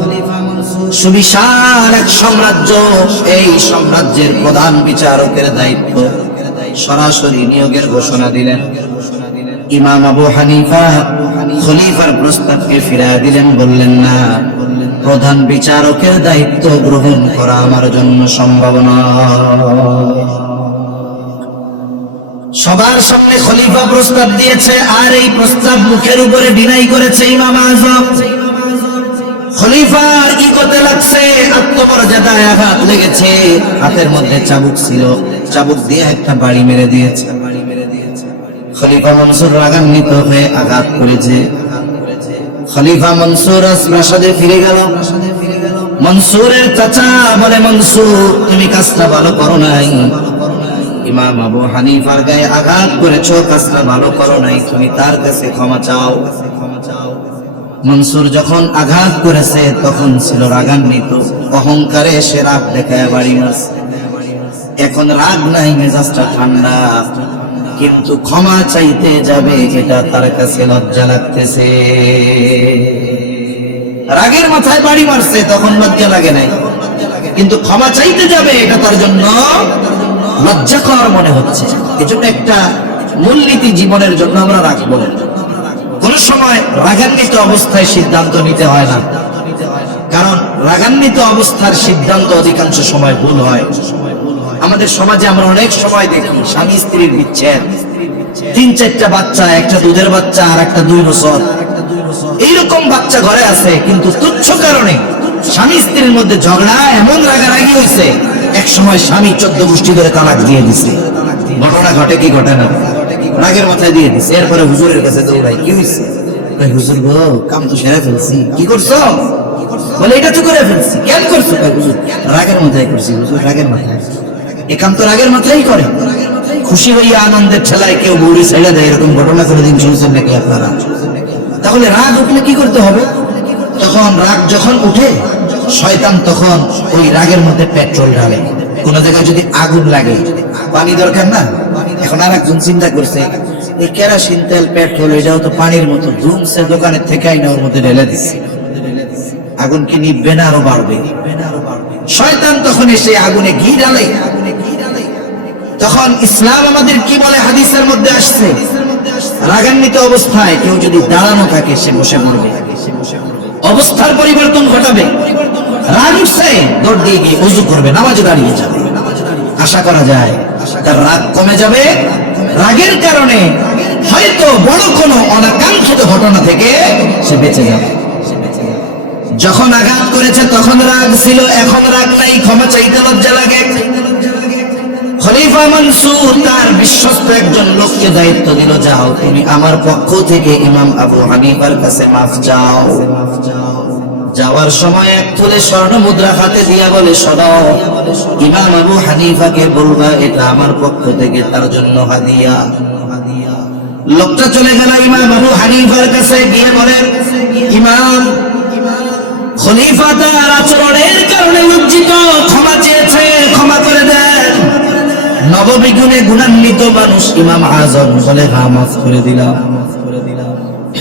সুবিশাল এক সাম্রাজ্য, এই সাম্রাজ্যের প্রধান বিচারকের দায়িত্ব সরাসরি নিয়োগের ঘোষণা দিলেন। ইমাম আবু হানিফা খলিফার প্রস্তাবকে ফিরিয়ে দিলেন, বললেন না, প্রধান বিচারকের দায়িত্ব গ্রহণ করা আমার জন্য সম্ভব নয়। সবার সামনে খলিফা প্রস্তাব দিয়েছে, আর এই প্রস্তাব মুখের উপরে ডিনাই করেছে ইমাম আযম। খলিফার ইগোতে লাগছে, আত্মমর্যাদায় আঘাত লেগেছে। হাতের মধ্যে চাবুক ছিল, চাবুক দিয়ে একটা বাড়ি মেরে দিয়েছে। খলিফা মনসুর রাগান্বিত হয়ে আঘাত করেছে। খলিফা মনসুর প্রাসাদে ফিরে গেল। মনসুরের চাচা বলে, মনসুর তুমি কাজটা ভালো করো নাই, ইমাম আবু হানিফার গায়ে আঘাত করেছো, কাজটা ভালো করো নাই, তুমি তার কাছে ক্ষমা চাও। মনসুর যখন আঘাত করেছে তখন ছিল রাগান্বিত, অহংকারে সে রাগ দেখায় বাড়ি মারছে। এখন রাগ নাই, মেজাজটা ঠান্ডা, কিন্তু ক্ষমা চাইতে যাবে এটা তার কাছে লজ্জা লাগতেছে। রাগের মাথায় বাড়ি মারছে, তখন লজ্জা লাগে নাই, কিন্তু ক্ষমা চাইতে যাবে এটা তার জন্য লজ্জাকর মনে হচ্ছে। এজন্য একটা মূলনীতি জীবনের জন্য আমরা রাখবো, কোন সময় রাগান্বিত অবস্থায় সিদ্ধান্ত নিতে হয় না, কারণ রাগান্বিত অবস্থার সিদ্ধান্ত অধিকাংশ সময় ভুল হয়। আমাদের সমাজে আমরা অনেক সময় দেখি স্বামী স্ত্রীর বিচ্ছেদ, 3-4টা বাচ্চা, একটা দুধের বাচ্চা আর একটা 2 বছর, এইরকম বাচ্চা ঘরে আছে, কিন্তু তুচ্ছ কারণে স্বামী স্ত্রীর মধ্যে ঝগড়া, এমন রাগারাগি হয়েছে, এক সময় স্বামী 14 গোষ্ঠী ধরে তালাক দিয়ে দিছে। ঘটনা ঘটে কি ঘটে না? রাগের মাথায় দিয়ে দিছে। এরপরে হুজুরের কাছে দৌড়াই, কি হয়েছে? হুজুর গো, কাম তো সেরে ফেলছি। কি করছো? বলে এটা তো করে ফেলছি। কেন করছো? হুজুর রাগের মাথায় করছি। হুজুর রাগের মাথায়? এ কাম তো রাগের মাথায় করে। খুশি হইয়া আনন্দের ঠেলায় কেউ বউরি ছেড়ে দেয়, এরকম ঘটনা কোনোদিন শুনছেন নাকি আপনারা? তাহলে রাগ উঠলে কি করতে হবে? তখন রাগ যখন উঠে, শয়তান তখন ওই রাগের মধ্যে পেট্রোল ঢালে। কোন জায়গায় যদি আগুন লাগে, পানি দরকার না? এখন আর একজন চিন্তা করছে, এই কেরোসিন তেল, পেট্রোল, এটাও তো পানির মতো, ধুমছে দোকানের থেকে আইনা ওর মধ্যে ঢেলে দিচ্ছে। আগুন কি নিভবে না আরো বাড়বে? শয়তান তখন এসে আগুনে ঘি ঢালে। তখন ইসলাম আমাদের কি বলে, হাদিসের মধ্যে আসছে, রাগান্বিত অবস্থায় কেউ যদি দাঁড়ানো থাকে সে বসে পড়বে, অবস্থার পরিবর্তন ঘটাবে। রাগ উঠছে, দৌড় দিয়ে গিয়ে ওযু করবে, নামাজে দাঁড়িয়ে যাবে। আশা করা যায় তার রাগ কমে যাবে। রাগের কারণে হয়তো বড় কোনো অনাকাঙ্ক্ষিত ঘটনা থেকে সে বেঁচে যাবে। যখন আঘাত করেছে তখন রাগ ছিল, এখন রাগ নাই, ক্ষমা চাইতে লজ্জা লাগে। খলিফা মনসুর তার বিশ্বস্ত একজন লোককে দায়িত্ব দিল, যাও তুমি আমার পক্ষ থেকে ইমাম আবু হানিফার কাছে মাফ চাও। যাওয়ার সময় এক থলে স্বর্ণ মুদ্রা হাতে দিয়া বলে, শোনো, ইমাম আবু হানিফাকে বলবা এটা আমার পক্ষ থেকে তার জন্য হাদিয়া। লোকটা চলে গেল ইমাম আবু হানিফার কাছে, গিয়ে বলে, ইমাম, খলিফা তার আচরণের কারণে লজ্জিত, ক্ষমা চেয়েছে, ক্ষমা করে দেন। নববিগুণে গুণান্বিত মানুষ ইমাম আজম বলে, হ্যাঁ মাফ করে দিলাম।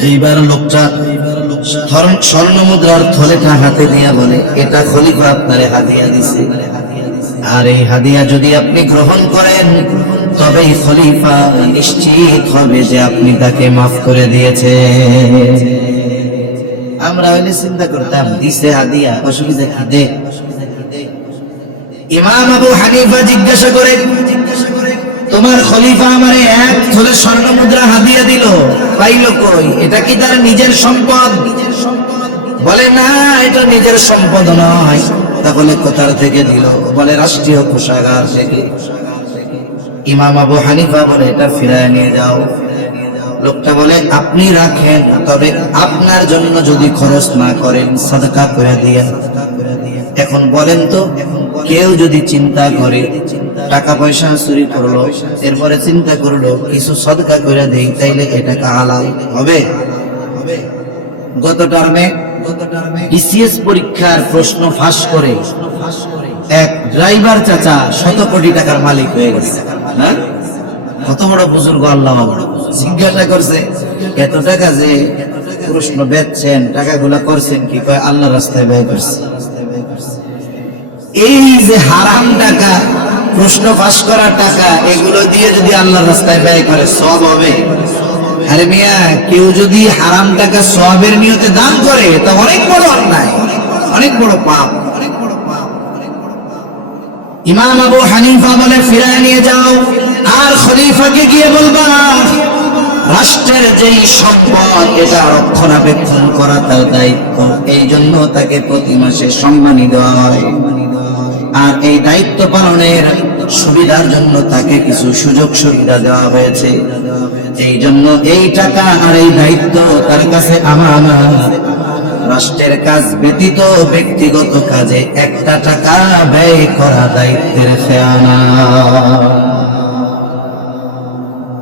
এইবার লোকটা স্বর্ণ মুদ্রার থলেটা হাতে দিয়া বলে, এটা খলিফা আপনারে হাদিয়া দিছে, আর এই হাদিয়া যদি আপনি গ্রহণ করেন তবেই খলিফা নিশ্চিত হবে যে আপনি তাকে মাফ করে দিয়েছে। আমরা হইলে চিন্তা করতাম, দিছে হাদিয়া, অসুবিধা কি, দে। ইমাম আবু হানিফা জিজ্ঞাসা করে, তোমার খলিফা আমারে এক থলে স্বর্ণ মুদ্রা হাদিয়া দিল, পাইল কই? এটা কি তার নিজের সম্পদ? বলে, না, এটা নিজের সম্পদ নয়। তাহলে কোথার থেকে দিল? বলে, রাষ্ট্রীয় কোষাগার থেকে। ইমাম আবু হানিফা বলে, এটা ফিরায় নিয়ে যাও। লোকটা বলে, আপনি রাখেন, তবে আপনার জন্য যদি খরচ না করেন সাদকা করে দিয়ে। এখন বলেন তো, কেউ যদি চিন্তা করে টাকা পয়সা চুরি করলো, এরপরে চিন্তা করলো কিছু সদকা করে দেই, তাইলে এটা হালাল হবে? গত টার্মে বিসিএস পরীক্ষার প্রশ্ন ফাঁস করে এক ড্রাইভার চাচা 100 কোটি টাকার মালিক হয়ে গেছে। হ্যাঁ, কত বড় বুজুর্গ আল্লাহ। জিজ্ঞাসা করছে, এত টাকা যে প্রশ্ন বেচছেন, টাকাগুলা করছেন কি? কয়, আল্লাহ রাস্তায় ব্যয় করছে। এই যে হারাম টাকা, প্রশ্ন ফাঁস করা টাকা, এগুলো দিয়ে যদি আল্লাহর রাস্তায় ব্যয় করে সওয়াব হবে? আরে মিয়া, কেউ যদি হারাম টাকা সওয়াবের নিয়তে দান করে তা অনেক বড় অন্যায়, অনেক বড় পাপ। ইমাম আবু হানিফা বলে, ফিরায় নিয়ে যাও। আর খলিফাকে গিয়ে বলবা, রাষ্ট্রের যেই সম্পদ এটা রক্ষণাবেক্ষণ করা তার দায়িত্ব, এই জন্য তাকে প্রতি মাসে সম্মানী দেওয়া হয়। আর এই দায়িত্ব পালনের সুবিধার জন্য তাকে কিছু সুযোগ সুবিধা দেওয়া হয়েছে। এই জন্য এই টাকা আর এই দায়িত্ব তার কাছে আমানত। রাষ্ট্রের কাজ ব্যতীত ব্যক্তিগত কাজে একটা টাকা ব্যয় করা দায়িত্বের খেয়ানত।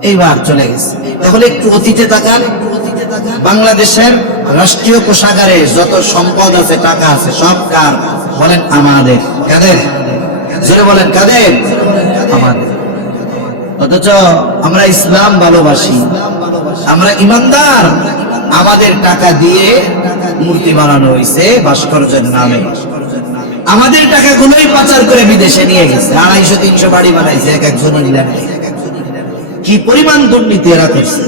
এইবার চলে গেছে। তাহলে একটু অতীতে তাকান। বাংলাদেশের রাষ্ট্রীয় কোষাগারে যত সম্পদ আছে, টাকা আছে, সব কার? বলেন, আমাদের। কাদের? জোরে বলেন, কাদের? আমাদের। অথচ আমরা ইসলাম ভালোবাসি, আমরা ইমানদার। আমাদের টাকা দিয়ে মূর্তি বানানো হয়েছে ভাস্কর্যের নামে। আমাদের টাকাগুলোই পাচার করে বিদেশে নিয়ে গেছে। 250-300 বাড়ি বানাইছে এক একজন ইংল্যান্ডে। কি পরিমাণ দুর্নীতি এরা করছে।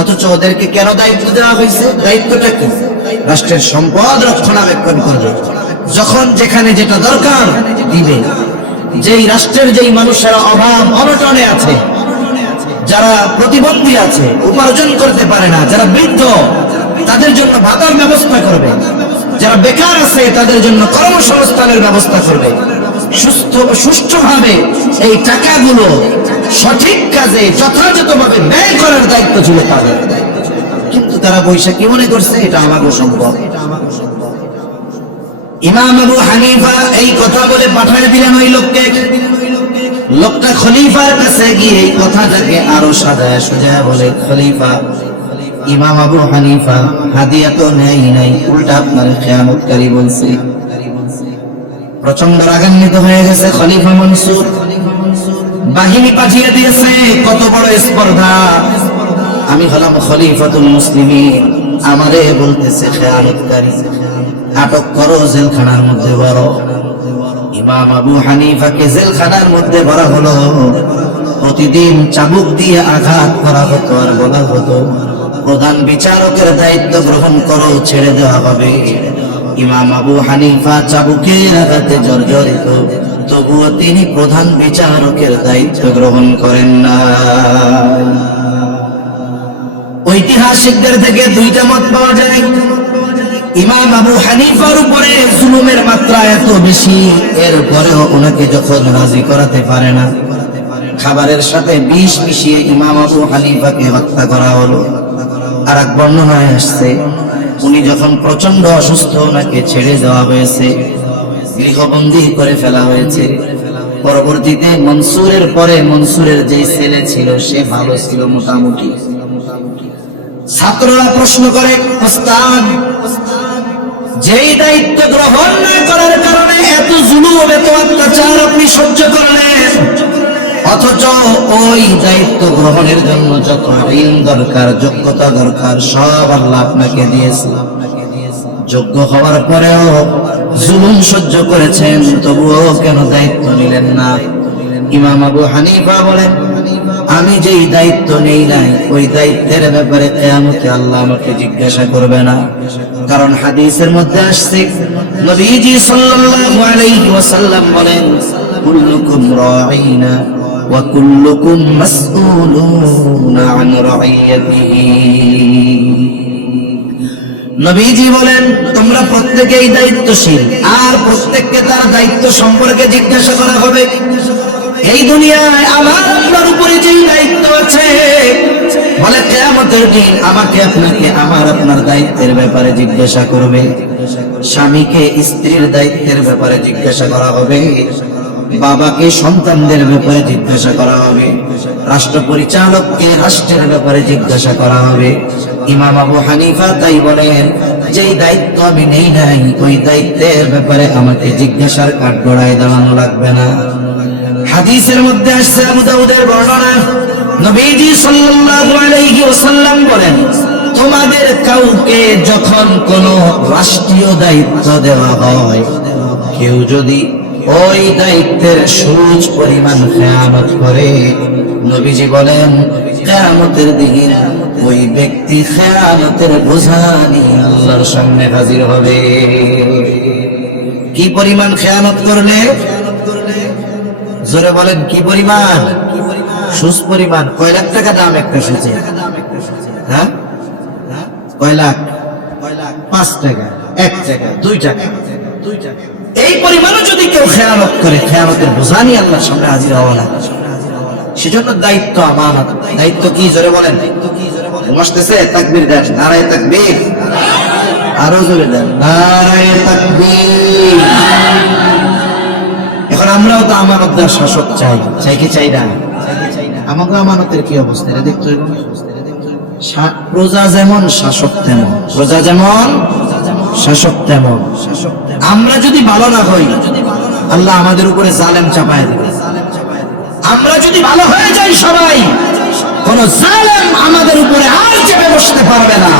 অথচ ওদেরকে কেন দায়িত্ব দেওয়া হয়েছে? দায়িত্বটা কি? রাষ্ট্রের সম্পদ রক্ষণাবেক্ষণ করবে, যখন যেখানে যেটা দরকার দিবে। যেই রাষ্ট্রের যেই মানুষেরা অভাব অনটনে আছে, যারা প্রতিবন্ধী আছে, উপার্জন করতে পারে না, যারা বৃদ্ধ, তাদের জন্য ভাতার ব্যবস্থা করবে। যারা বেকার আছে তাদের জন্য কর্মসংস্থানের ব্যবস্থা করবে। সুষ্ঠুভাবে এই টাকাগুলো সঠিক কাজে যথাযথভাবে ব্যয় করার দায়িত্ব ছিল তাদের। কিন্তু তারা বৈশা কি মনে করছে, এটা আমাদের সম্পদ। ইমাম আবু হানিফা এই কথা বলে পাঠিয়ে দিলেন ওই লোককে। লোকটা খলিফার কাছে গিয়ে এই কথাটাকে আরো সাজায় সোজায় বলে, খলিফা, ইমাম আবু হানিফা হাদিয়া তো নেই নাই, উল্টা আপনার খেয়ানতকারী বলছে। প্রচন্ড রাগান্বিত হয়ে গেছে খলিফা মনসুর। বাহিনী পাঠিয়ে দিয়েছে। কত বড় স্পর্ধা! আমি হলাম খলিফাতুল মুসলিমিন, আমারে বলতেছে খেয়ানতকারী। আটক করো, জেলখানার মধ্যে বড়। ইমাম আবু হানিফাকে জেলখানার মধ্যে ভরা হলো। প্রতিদিন চাবুক দিয়ে আঘাত করা হতো আর বলা হতো, প্রধান বিচারকের দায়িত্ব গ্রহণ করো, ছেড়ে দেওয়া হবে। ইমাম আবু হানিফা চাবুকের আঘাতে জর্জরিত, তবুও তিনি প্রধান বিচারকের দায়িত্ব গ্রহণ করেন না। ঐতিহাসিকদের থেকে দুইটা মত পাওয়া যায়। ইমাম আবু হানিফার উপরে জুলুমের মাত্রা এত বেশি, এরপরেও ওনাকে যখন রাজি করাতে পারে না, খাবারের সাথে বিষ মিশিয়ে ইমাম আবু হানিফাকে হত্যা করা হলো। আর এক বর্ণনায় আসছে, উনি যখন প্রচন্ড অসুস্থ, ওনাকে ছেড়ে দেওয়া হয়েছে, গৃহবন্দী করে ফেলা হয়েছে। পরবর্তীতে মনসুরের পরে মনসুরের যে ছেলে ছিল সে ভালো ছিল মোটামুটি। ছাত্ররা প্রশ্ন করে, ওস্তাদ, যেই দায়িত্ব গ্রহণ না করার কারণে এত জুলুম এত অত্যাচার আপনি সহ্য করলেন, অথচ ওই দায়িত্ব গ্রহণের জন্য যত ইলম দরকার, যোগ্যতা দরকার, সব আল্লাহ আপনাকে দিয়েছে। যোগ্য হওয়ার পরেও জুলুম সহ্য করেছেন, তবুও কেন দায়িত্ব নিলেন না? ইমাম আবু হানিফা বলেন, আমি যেই দায়িত্ব নেই নাই ওই দায়িত্বের ব্যাপারে কিয়ামতে আল্লাহ আমাকে জিজ্ঞাসা করবে না। কারণ হাদিসের মধ্যে আসছে, নবীজি সাল্লাল্লাহু আলাইহি ওয়াসাল্লাম বলেন, কুল্লুকুম রাঈনা ওয়া কুল্লুকুম মাসউলুনা আন রাইয়াতিহি। নবীজি বলেন, তোমরা প্রত্যেকেই দায়িত্বশীল, আর প্রত্যেককে তার দায়িত্ব সম্পর্কে জিজ্ঞাসা করা হবে। এই দুনিয়ায় আমার আপনার উপরে যে দায়িত্ব আছে, বলে কিয়ামতের দিন আমাকে আপনাকে আমার আপনার দায়িত্বের ব্যাপারে জিজ্ঞাসা করবে। স্বামীকে স্ত্রীর দায়িত্বের ব্যাপারে জিজ্ঞাসা করা হবে, বাবাকে সন্তানদের ব্যাপারে জিজ্ঞাসা করা হবে, রাষ্ট্র পরিচালককে রাষ্ট্রের ব্যাপারে জিজ্ঞাসা করা হবে। ইমাম আবু হানিফা তাই বলেন, যেই দায়িত্ব আমি নেই নাই ওই দায়িত্বের ব্যাপারে আমাকে জিজ্ঞাসার কাঠগড়ায় দাঁড়ানো লাগবে না। হাদিসের মধ্যে আসছে, আবু দাউদের বর্ণনা, নবীজি সাল্লাল্লাহু আলাইহি ওয়াসাল্লাম বলেন, তোমাদের কাউকে যখন কোনো রাষ্ট্রীয় দায়িত্ব দেওয়া হয়, কেউ যদি ওই দায়িত্বের সুচ পরিমাণ খেয়ানত করে, নবীজি বলেন কিয়ামতের দিন ওই ব্যক্তি খেয়ানতের বোঝা নিয়ে আল্লাহর সামনে হাজির হবে। কি পরিমাণ খেয়ানত করলে? জোরে বলেন, কি পরিমাণ? সুচ পরিমাণ। কয় লাখ টাকা দাম একটা সুচে? হ্যাঁ, কয় লাখ? 5 টাকা, 1 টাকা, 2 টাকা। এই পরিমাণও যদি কেউ খেয়ানত করে, খেয়ানতের বোঝা নিয়ে আল্লাহর সামনে হাজির হওয়া না। সেজন্য দায়িত্ব আমানত। দায়িত্ব কি? জোরে বলেন। বসতেছে, তাকবীর দেন, নারায়ে তাকবীর। আরো জোরে দেন, নারায়ে তাকবীর। এখন আমরাও তো আমানতদার শাসক চাই, চাই কি চাই না? আমাকে আমানতের কি অবস্থা এটা দেখতে হবে। প্রজা যেমন শাসক তেমন, প্রজা যেমন শাসক তেমন। আমরা যদি ভালো না হই, আল্লাহ আমাদের উপরে জালেম চাপায় দেবে। আমরা যদি ভালো হয়ে যাই সবাই, কোন জালেম আমাদের উপরে আর চেপে বসতে পারবে না।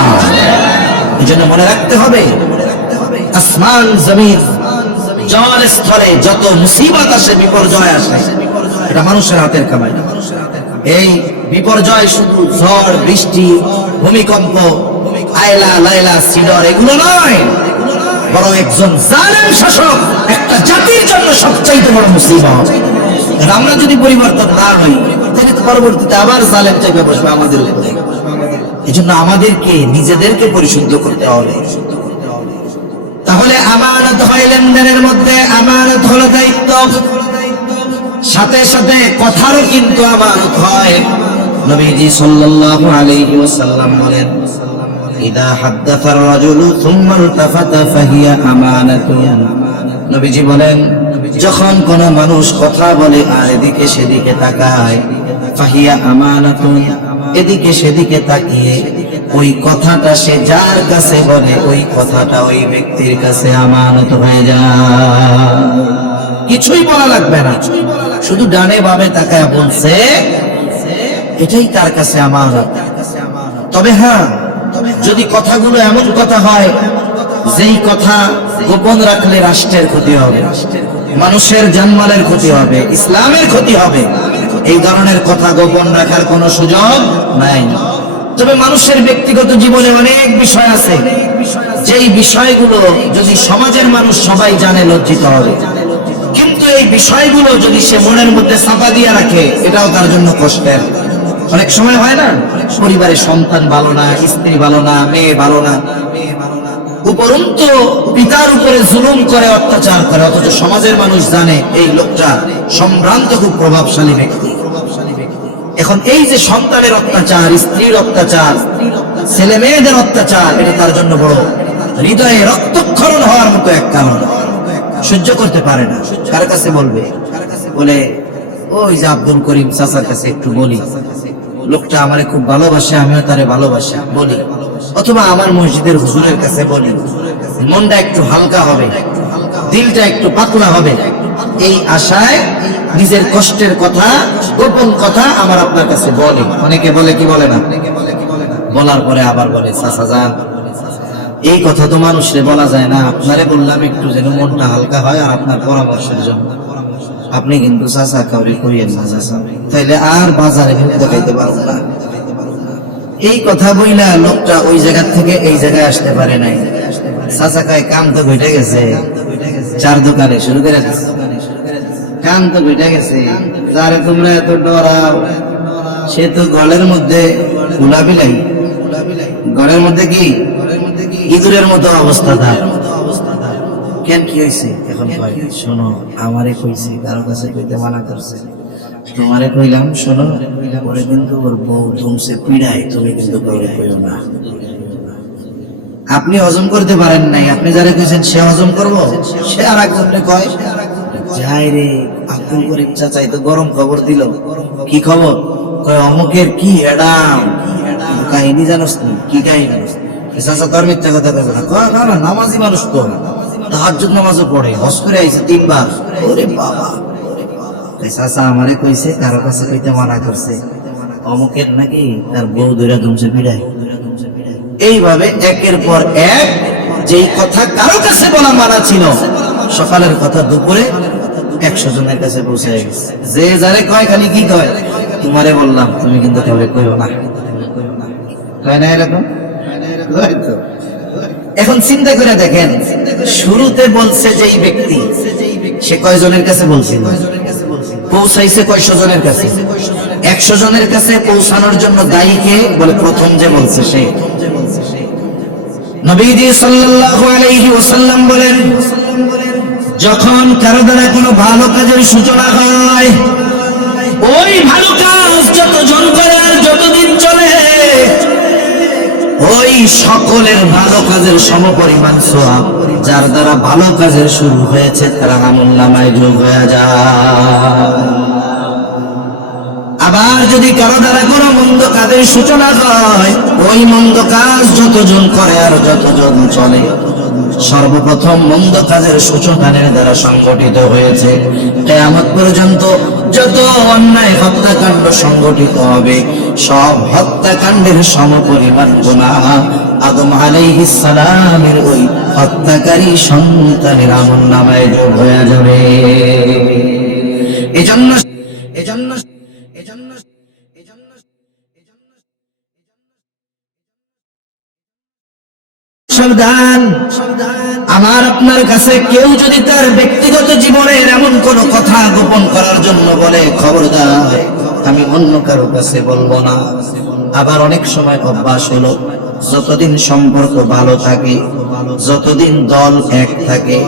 এই জন্য মনে রাখতে হবে, আসমান জমিন জল স্থলে যত মুসিবত আসে, বিপর্যয় আসে, এটা মানুষের হাতের কামাই। এই বিপর্যয় শুধু ঝড় বৃষ্টি ভূমিকম্প আয়লা লাইলা সিডর এগুলো নয়, বরং একজন জালেম শাসক একটা জাতির জন্য সবচাইতে বড় মুসিবত। আমরা যদি পরিবর্তন না হই, তাহলে তো পরবর্তীতে আবার জালেম চেপে বসবে আমাদের উপরে। এই জন্য আমাদেরকে নিজেদেরকে পরিশুদ্ধ করতে হবে। তাহলে আমানত হয় লেনদেনের মধ্যে, আমানত হলো দায়িত্ব, সাথে সাথে কথারও কিন্তু আমানত হয়। নবীজি সাল্লাল্লাহু আলাইহি ওয়াসাল্লাম বলেন, ইদা হাদাসার রাজুলু সুম্মা ইলতাফাতা ফাহিয়া আমানাতুন। নবীজি বলেন, যখন কোন মানুষ কথা বলে আর এদিকে সেদিকে তাকায়, ফাহিয়া আমানাতুন, এদিকে সেদিকে তাকিয়ে ওই কথাটা সে যার কাছে বলে, ওই কথাটা ওই ব্যক্তির কাছে আমানত হয়ে যায়। কিছুই বলা লাগবে না, শুধু ডানে বামে তাকায় বলছে, এটাই তার কাছে আমানত। তবে হ্যাঁ, যদি কথাগুলো এমন কথা হয় যেই কথা গোপন রাখলে রাষ্ট্রের ক্ষতি হবে, মানুষের জানমালের ক্ষতি হবে, ইসলামের ক্ষতি হবে। এই ধরনের কথা গোপন রাখার কোনো সুযোগ নাই। তবে মানুষের ব্যক্তিগত জীবনে অনেক বিষয় আছে, যেই বিষয়গুলো যদি সমাজের মানুষ সবাই জানে লজ্জিত হবে। কিন্তু এই বিষয়গুলো যদি সে মনের মধ্যে চাপা দিয়ে রাখে, এটাও তার জন্য কষ্টের। অনেক সময় হয় না, পরিবারের সন্তান ভালো না, স্ত্রী ভালো না, মেয়ে ভালো না, উপরন্তু পিতার উপরে জুলুম করে, অত্যাচার করে, অথচ সমাজের মানুষ জানে এই লোকটা সম্ভ্রান্ত, খুব প্রভাবশালী ব্যক্তি। এখন এই যে সন্তানের অত্যাচার, স্ত্রীর অত্যাচার, ছেলে মেয়েদের অত্যাচার, এটা তার জন্য বড় হৃদয়ে রক্তক্ষরণ হওয়ার মতো এক কারণ। সহ্য করতে পারে না। কার কাছে বলবে? বলে ওই যে আব্দুল করিম চাচার কাছে একটু বলি, লোকটা আমারে খুব ভালোবাসে, আমিও তারে ভালোবাসি, বলি। অথবা আমার মসজিদের হুজুরের কাছে বলি, মনটা একটু হালকা হবে, দিলটা একটু পাতলা হবে, এই আশায় নিজের কষ্টের কথা, গোপন কথা আমার আপনার কাছে বলে। অনেকে বলে কি বলে না, বলার পরে আবার বলে চাচা যান, এই কথা তো মানুষরে বলা যায় না, আপনারে বললাম একটু যেন মনটা হালকা হয় আর আপনার পরামর্শের জন্য। আপনি কিন্তু চাচা কাউরে কইয়েন না চাচা, তাইলে আর বাজারে কিন্তু দেখাইতে পারবো না। এই কথা বইলা লোকটা ওই জায়গা থেকে এই জায়গায় আসতে পারে নাই। চাচা কয় কাম তো ঘটে গেছে, চার দোকানে শুরু করে দিচ্ছে, কাম তো ঘটে গেছে, যারে তোমরা এত ডরাও সে তো গলের মধ্যে ফুলা বিলাই, ঘরের মধ্যে কি ইঁদুরের মতো অবস্থা তার। কেন কি হয়েছে? এখন কয় শোনো, আমারে কইছে, কারো কাছে কইতে মানা করছে, তোমারে কইলাম শোনো, পরে কিন্তু ওর বউ ধুমছে পিড়ায়, তুমি কিন্তু কাউরে কইও না। আপনি হজম করতে পারেন নাই, আপনি যারা কইছেন সে হজম করবো, সে আর একজনকে কয় যাই রে আব্দুল করিম চাচাই তো গরম খবর দিল। কি খবর? কয় অমুকের কি এডাম কাহিনী জানোস না? কি কাহিনী? চাচা তোর মিথ্যা কথা কইবে না। কয় না না, নামাজি মানুষ তো, তাহাজ্জুদ নামাজও পড়ে, হজ করে আইছে 3 বার। ওরে বাবা, চাচা আমারে কইছে কারো কাছে কইতে মানা করছে, অমুকের নাকি তার বউ ধরে ধুমছে পিড়ায়। এইভাবে একের পর এক যেই কথা কারো কাছে বলা মানা ছিল, সকালের কথা দুপুরে 100 জনের কাছে পৌঁছে গেছে। যে যারে কয় খালি কি কয়, তোমারে বললাম তুমি কিন্তু কাউকে কইও না। কয় না এরকম? এখন চিন্তা করে দেখেন, শুরুতে বলছে যেই ব্যক্তি, সে কয়জনের কাছে বলছিল? পৌঁছাইছে কয়শো জনের কাছে? 100 জনের কাছে পৌঁছানোর জন্য দায়ী কে? বলে প্রথম যে বলছে সে। নবীজি সাল্লাল্লাহু আলাইহি ওয়াসাল্লাম বলেন, যখন কারো দ্বারা কোনো ভালো কাজের সূচনা হয়, ওই ভালো কাজ যতজন করে আর যতদিন চলে, ওই সকলের ভালো কাজের সমপরিমাণ সওয়াব যার দ্বারা ভালো কাজের শুরু হয়েছে তার আমলনামায় যোগ হয়ে যায়। আবার যদি কারো দ্বারা কোনো মন্দ কাজের সূচনা হয়, ওই মন্দ কাজ যতজন করে আর যতজন চলে, সর্বপ্রথম মন্দ কাজের সূচনার দ্বারা সংগঠিত হয়েছে কিয়ামত পর্যন্ত যত অন্যায় হত্যাকাণ্ড সংগঠিত হবে, সব হত্যাকাণ্ডের সমপরিমাণ গুনাহ আদম আলাইহিস সালামের ওই হত্যাকারী সন্তানের আমলনামায় যোগ হয়ে যাবে। এজন্য সাবধান, আমার আপনার কাছে কেউ যদি তার ব্যক্তিগত জীবনের এমন কোন কথা গোপন করার জন্য বলে, খবরদার আমি অন্য কারো কাছে বলবো না। আবার অনেক সময় অভ্যাস হলো, যতদিন সম্পর্ক ভালো থাকে, যতদিন দল এক থাকে,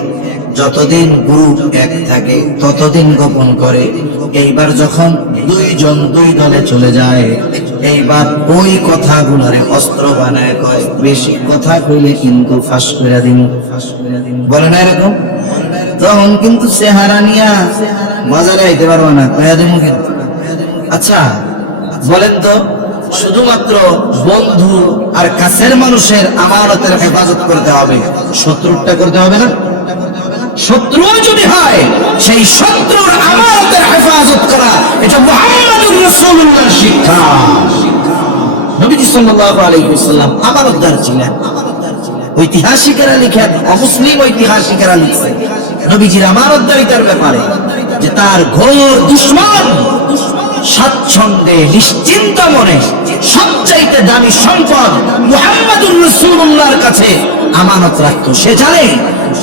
যতদিন গ্রুপ এক থাকে, ততদিন গোপন করে। এইবার যখন 2 জন 2 দলে চলে যায়, এইবার ওই কথাগুলোরে অস্ত্র বানায় কয়, বেশি কথা কইলে কিন্তু ফাঁস করে দিন। বলে না এরকম? তখন কিন্তু চেহারা নিয়া বাজারে আইতে পারবো না, কয়া দিব কিন্তু। আচ্ছা বলেন তো, শুধুমাত্র বন্ধু আর কাছের মানুষের আমানতের হেফাজত করতে হবে, শত্রুটা করতে হবে না? শত্রু যদি হয়, সেই শত্রুর আমানতের হেফাজত করা, এটা মুহাম্মদুর রাসূলুল্লাহর শিক্ষা। নবীজি সাল্লাল্লাহু আলাইহি ওয়াসাল্লাম আমানতদার ছিলেন। ঐতিহাসিকেরা লিখেন, অমুসলিম ঐতিহাসিকেরা লিখছেন, নবীজির আমানতদারিতার ব্যাপারে, যে তার ঘোর দুশমন স্বাচ্ছন্দ্যে নিশ্চিন্ত মনে সবচাইতে দামি সম্পদ মুহাম্মদুর রাসূলুল্লাহর কাছে আমানত রাখতো। সে জানে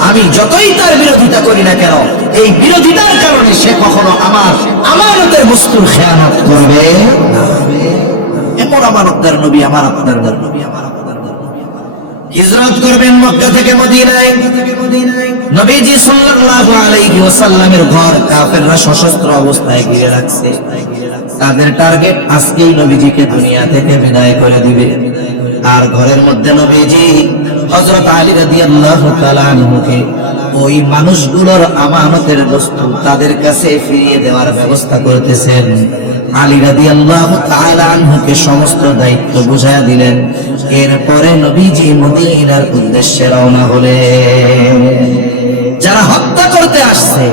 আমি যতই তার বিরোধিতা করি না কেন, এই বিরোধিতার কারণে সে কখনো আমার আমানতের বস্তুর খেয়ানত করবে না। এমন আমানতদার নবী আমার আপনার নবী। হিজরত করবেন মক্কা থেকে মদিনায়। নবীজি সাল্লাল্লাহু আলাইহি ওয়াসাল্লামের ঘর কাফেররা সশস্ত্র অবস্থায় ঘিরে রাখছে। তাদের টার্গেট আজকেই নবীজিকে দুনিয়া থেকে বিদায় করে দিবে। আর ঘরের মধ্যে নবীজি হযরত আলী রাদিয়াল্লাহু তাআলা আনহুকে ওই মানুষগুলোর আমানতের বস্তু তাদের কাছে ফিরিয়ে দেওয়ার ব্যবস্থা করতেছেন। আলী রাদিয়াল্লাহু তাআলা আনহুকে সমস্ত দায়িত্ব বুঝায়া দিলেন। এরপরে নবীজি মদিনার উদ্দেশ্যে রওনা হলেন। যারা হত্যা করতে আসছে,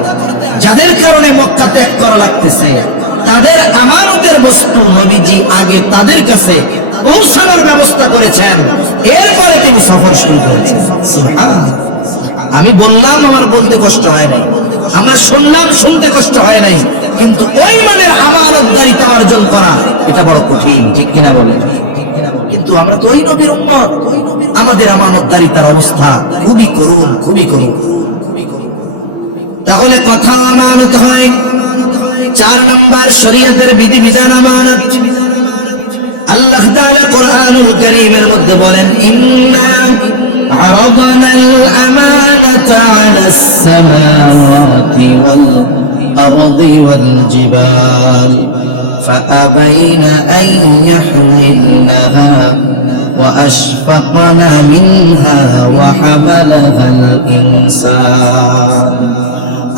যাদের কারণে মক্কা ত্যাগ করা লাগতেছে, তাদের আমানতের বস্তু নবীজি আগে তাদের কাছে পৌঁছানোর ব্যবস্থা করেছেন। এরপরে তিনি সফর শুরু করেছেন। সুবহানাল্লাহ। আমি বললাম আমার বলতে কষ্ট হয় নাই, আমরা শুনলাম শুনতে কষ্ট হয় নাই, কিন্তু ওই মানের আমানতদারিতা অর্জন করা এটা বড় কঠিন, ঠিক কিনা বলেন? কিন্তু আমরা তো ওই নবীর উম্মত, আমাদের আমানতদারিতার অবস্থা খুবই করুণ, খুবই করুণ। তাহলে কথা আমানত হয়। 4 নম্বর শরীয়তের বিধিবিধান আমানত। আল্লাহ তাআলা কোরআনুল কারীমের মধ্যে বলেন, ইন্না আরাদনাল আমানাতা আলাস সামাওয়াতি ওয়াল আরদি ওয়াল জিবাল ফাআবাইনা আন ইয়াহমিলনাহা ওয়া আশফাকনা মিনহা ওয়া হামালাহাল ইনসান।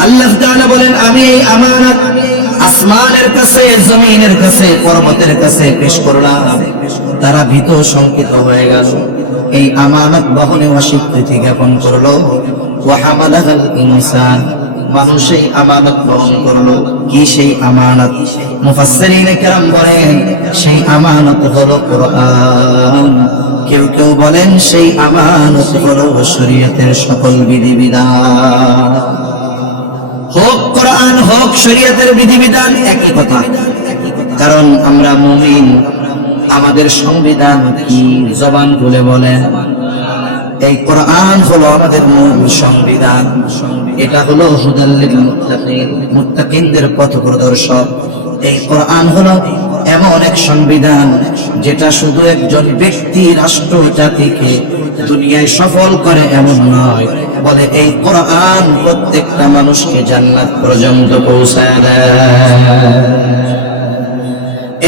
আল্লাহ তাআলা বলেন, আমি এই আমানত আসমানের কাছে, জমিনের কাছে, পর্বতের কাছে পেশ করলাম। তারা ভীত শঙ্কিত হয়ে গেল, এই আমানত বহনে অস্বীকৃতি জ্ঞাপন করলো। ওয়া হামালাহাল ইনসান, মানুষ এই আমানত বহন করলো। কি সেই আমানত? মুফাসসিরিনে কেরাম বলেন সেই আমানত হলো কোরআন। কেউ কেউ বলেন সেই আমানত হলো শরীয়তের সকল বিধিবিধান। হোক কোরআন হোক শরীয়তের বিধিবিধান একই কথা। কারণ আমরা মুমিন, আমাদের সংবিধান কি জবান খুলে বলেন? এই কোরআন হলো আমাদের মূল সংবিধান। এটা হলো হুদাল লিল মুত্তাকিন, মুত্তাকিনদের পথ প্রদর্শক। এই কোরআন হলো এমন এক সংবিধান যেটা শুধু একজন ব্যক্তি, রাষ্ট্র, জাতিকে দুনিয়ায় সফল করে এমন নয়, বলে এই কোরআন প্রত্যেকটা মানুষকে জান্নাত পর্যন্ত পৌঁছায় দেয়।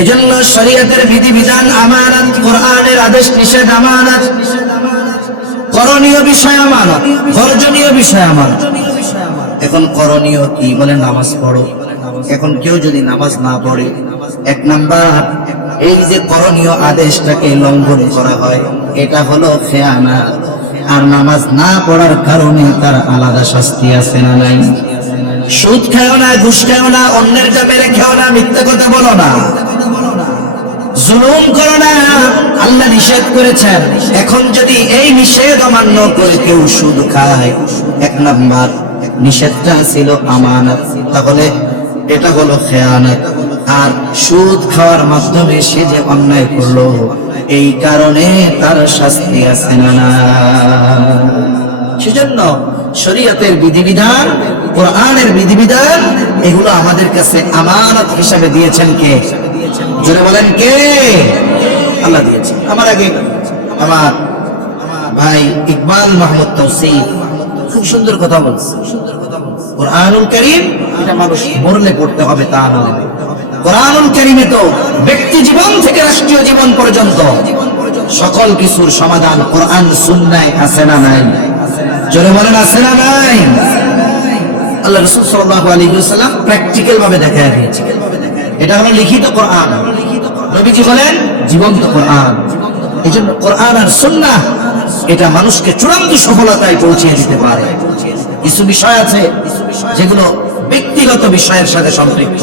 এজন্য শরীয়তের বিধিবিধান আমানত, কোরআনের আদেশ নিষেধ আমানত, করণীয় বিষয় আমানত, বর্জনীয় বিষয় আমানত। এখন করণীয় কি? বলে নামাজ পড়ো। এখন কেউ যদি নামাজ না পড়ে, 1 নাম্বার এই যে করণীয় আদেশটাকে লঙ্ঘন করা হয়, এটা হলো খেয়ানত। আর নামাজ না পড়ার কারণে তার আলাদা শাস্তি আছে না নাই? সুদ খাও না, ঘুষ খাও না, অন্যের জাবেরে খাও না, মিথ্যা কথা বলো না, জুলুম করো না, আল্লাহ নিষেধ করেছেন। এখন যদি এই নিষেধ অমান্য করে কেউ সুদ খায়, 1 নাম্বার নিষেধটা ছিল আমানত, তাহলে এটা হলো খেয়ানত। আর সুদ খাওয়ার মাধ্যমে সে যে অন্যায় করলো, এই কারণে তার শাস্তি আছে না? সেজন্য শরীয়তের বিধিবিধান, কোরআনের বিধিবিধান, এগুলো আমাদের কাছে আমানত হিসাবে দিয়েছেন কে? জোরে বলেন কে? আল্লাহ দিয়েছেন। আমার আগে আমার ভাই ইকবাল মাহমুদ তৌসিফ খুব সুন্দর কথা বলছে। কোরআনুল কারীম এটা মানুষ মরলে পড়তে হবে তা নয়। কোরআনুল কারীমে তো ব্যক্তি জীবন থেকে রাষ্ট্রীয় জীবন পর্যন্ত সকল কিছুর সমাধান কোরআন সুন্নায় আছে না নাই? জোরে বলেন আছে না নাই? আল্লাহ রাসূল সাল্লাল্লাহু আলাইহি ওয়াসাল্লাম প্র্যাকটিক্যাল ভাবে দেখায় দিয়েছে। এটা হলো লিখিত কোরআন, নবীজি বলেন জীবন্ত কোরআন। এজন্য কোরআন আর সুন্নাহ এটা মানুষকে চূড়ান্ত সফলতায় পৌঁছিয়ে দিতে পারে। কিছু বিষয় আছে যেগুলো ব্যক্তিগত বিষয়ের সাথে সম্পৃক্ত,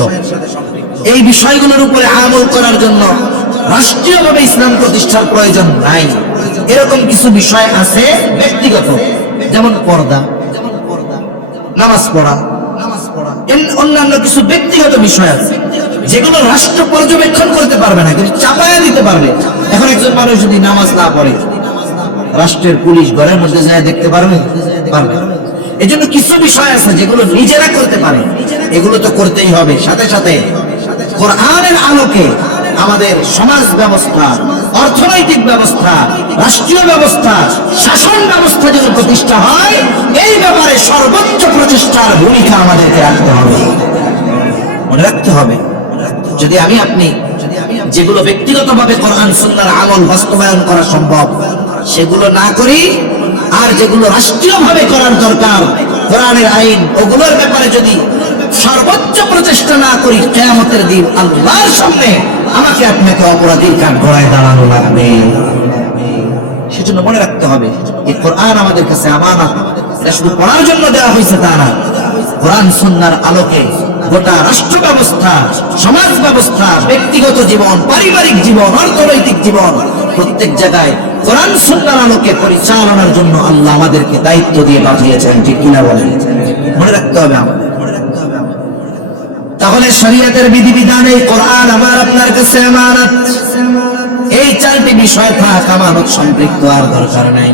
এই বিষয়গুলোর উপরে আমল করার জন্য রাষ্ট্রীয়ভাবে ইসলাম প্রতিষ্ঠার প্রয়োজন নাই। এরকম কিছু বিষয় আছে ব্যক্তিগত, যেমন পর্দা। নামাজ পড়া, অন্যান্য কিছু ব্যক্তিগত বিষয় আছে যেগুলো রাষ্ট্র পর্যবেক্ষণ করতে পারবে না, কিন্তু চাপায়া দিতে পারবে। এখন একজন মানুষ যদি নামাজ না পড়ে, রাষ্ট্রের পুলিশ ঘরের মধ্যে যায় দেখতে পারবে? পারবে। এই জন্য কিছু বিষয় আছে যেগুলো নিজেরা করতে পারে, এগুলো তো করতেই হবে। সাথে সাথে কোরআনের আলোকে আমাদের সমাজ ব্যবস্থা, অর্থনৈতিক ব্যবস্থা, রাষ্ট্রীয় ব্যবস্থা, শাসন ব্যবস্থা যেন প্রতিষ্ঠা হয়, এই ব্যাপারে সর্বোচ্চ প্রচেষ্টার ভূমিকা আমাদেরকে রাখতে হবে, মনে রাখতে হবে। যদি আপনি যেগুলো ব্যক্তিগতভাবে কোরআন সুন্নাহর আমল বাস্তবায়ন করা সম্ভব সেগুলো না করি, আর যেগুলো রাষ্ট্রীয়ভাবে করার দরকার কোরআনের আইন, ওগুলোর ব্যাপারে যদি সর্বোচ্চ প্রচেষ্টা না করি, কিয়ামতের দিন আল্লাহর সামনে আমাকে আপনাকে অপরাধীর কাঠগড়ায় দাঁড়ানো লাগবে। সেজন্য মনে রাখতে হবে এই কোরআন আমাদের কাছে আমানত। এটা শুধু পড়ার জন্য দেওয়া হয়েছে তা না, কোরআন সুন্নাহর আলোকে গোটা রাষ্ট্র ব্যবস্থা, সমাজ ব্যবস্থা, ব্যক্তিগত জীবন, পারিবারিক জীবন, অর্থনৈতিক জীবন, প্রত্যেক জায়গায় কোরআন সুন্নাহর আলোকে পরিচালনার জন্য আল্লাহ আমাদেরকে দায়িত্ব দিয়ে পাঠিয়েছেন, ঠিক কিনা বলেন? মনে রাখতে হবে আমাদের। তাহলে শরীয়তের বিধিবিধান, এই কোরআন আমার আপনার কাছে আমানত। এই চারটি বিষয় থাক, আমানত সম্পৃক্ত আর দরকার নাই,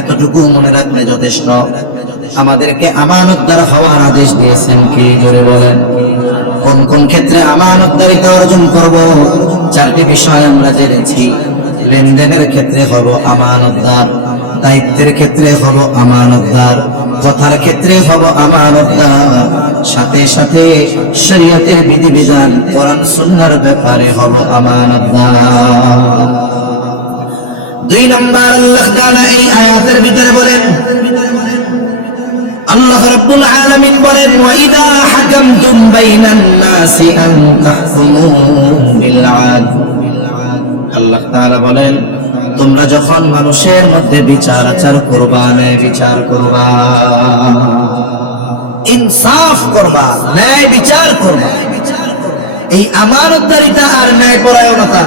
এতটুকু মনে রাখলে যথেষ্ট। আমাদেরকে আমানতদার হওয়ার আদেশ দিয়েছেন কি? জোরে বলেন। কোন কোন ক্ষেত্রে আমানতদারিতা অর্জন করব? চারটি বিষয় আমরা জেনেছি। লেনদেনের ক্ষেত্রে হব আমানতদার, দায়িত্বের ক্ষেত্রে হব আমানতদার, কথার ক্ষেত্রে হব আমানতদার, সাথে সাথে শরীয়তের বিধিবিধান কোরআন সুন্নাহর ব্যাপারে হব আমানতদার। 2 নম্বর আল্লাহ তাআলা এই আয়াতের ভিতরে বলেন, আল্লাহ রাব্বুল আলামিন বলেন, ওয়া ইযা হাকামতুম বাইনান নাসি আন তাহকুমু বিল আদল। আল্লাহ তাআলা বলেন, তোমরা যখন মানুষের মধ্যে বিচার আচার করবা, ন্যায় বিচার করবা, ইনসাফ করবা, ন্যায় বিচার করবা। এই আমানতদারিতা আর ন্যায়পরায়ণতা,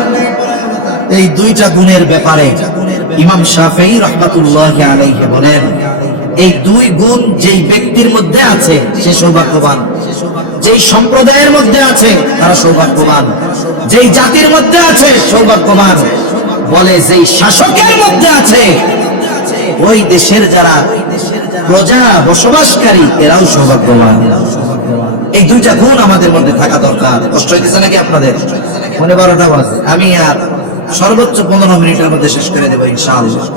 এই দুইটা গুণের ব্যাপারে ইমাম শাফিঈ রাহমাতুল্লাহি আলাইহি বলেন, এই দুই গুণ যেই ব্যক্তির মধ্যে আছে সে সৌভাগ্যবান, যেই সম্প্রদায়ের মধ্যে আছে তারা সৌভাগ্যবান, যেই জাতির মধ্যে আছে সৌভাগ্যবান। বলে যেই শাসকের মধ্যে আছে, ওই দেশের যারা প্রজা বসবাসকারী এরাও সৌভাগ্যবান। এই দুইটা গুণ আমাদের মধ্যে থাকা দরকার। কষ্ট হইতেছে নাকি আপনাদের? মনে 12টা বাজে, আমি আর সর্বোচ্চ 15 মিনিটের মধ্যে শেষ করে দেবো ইনশাআল্লাহ।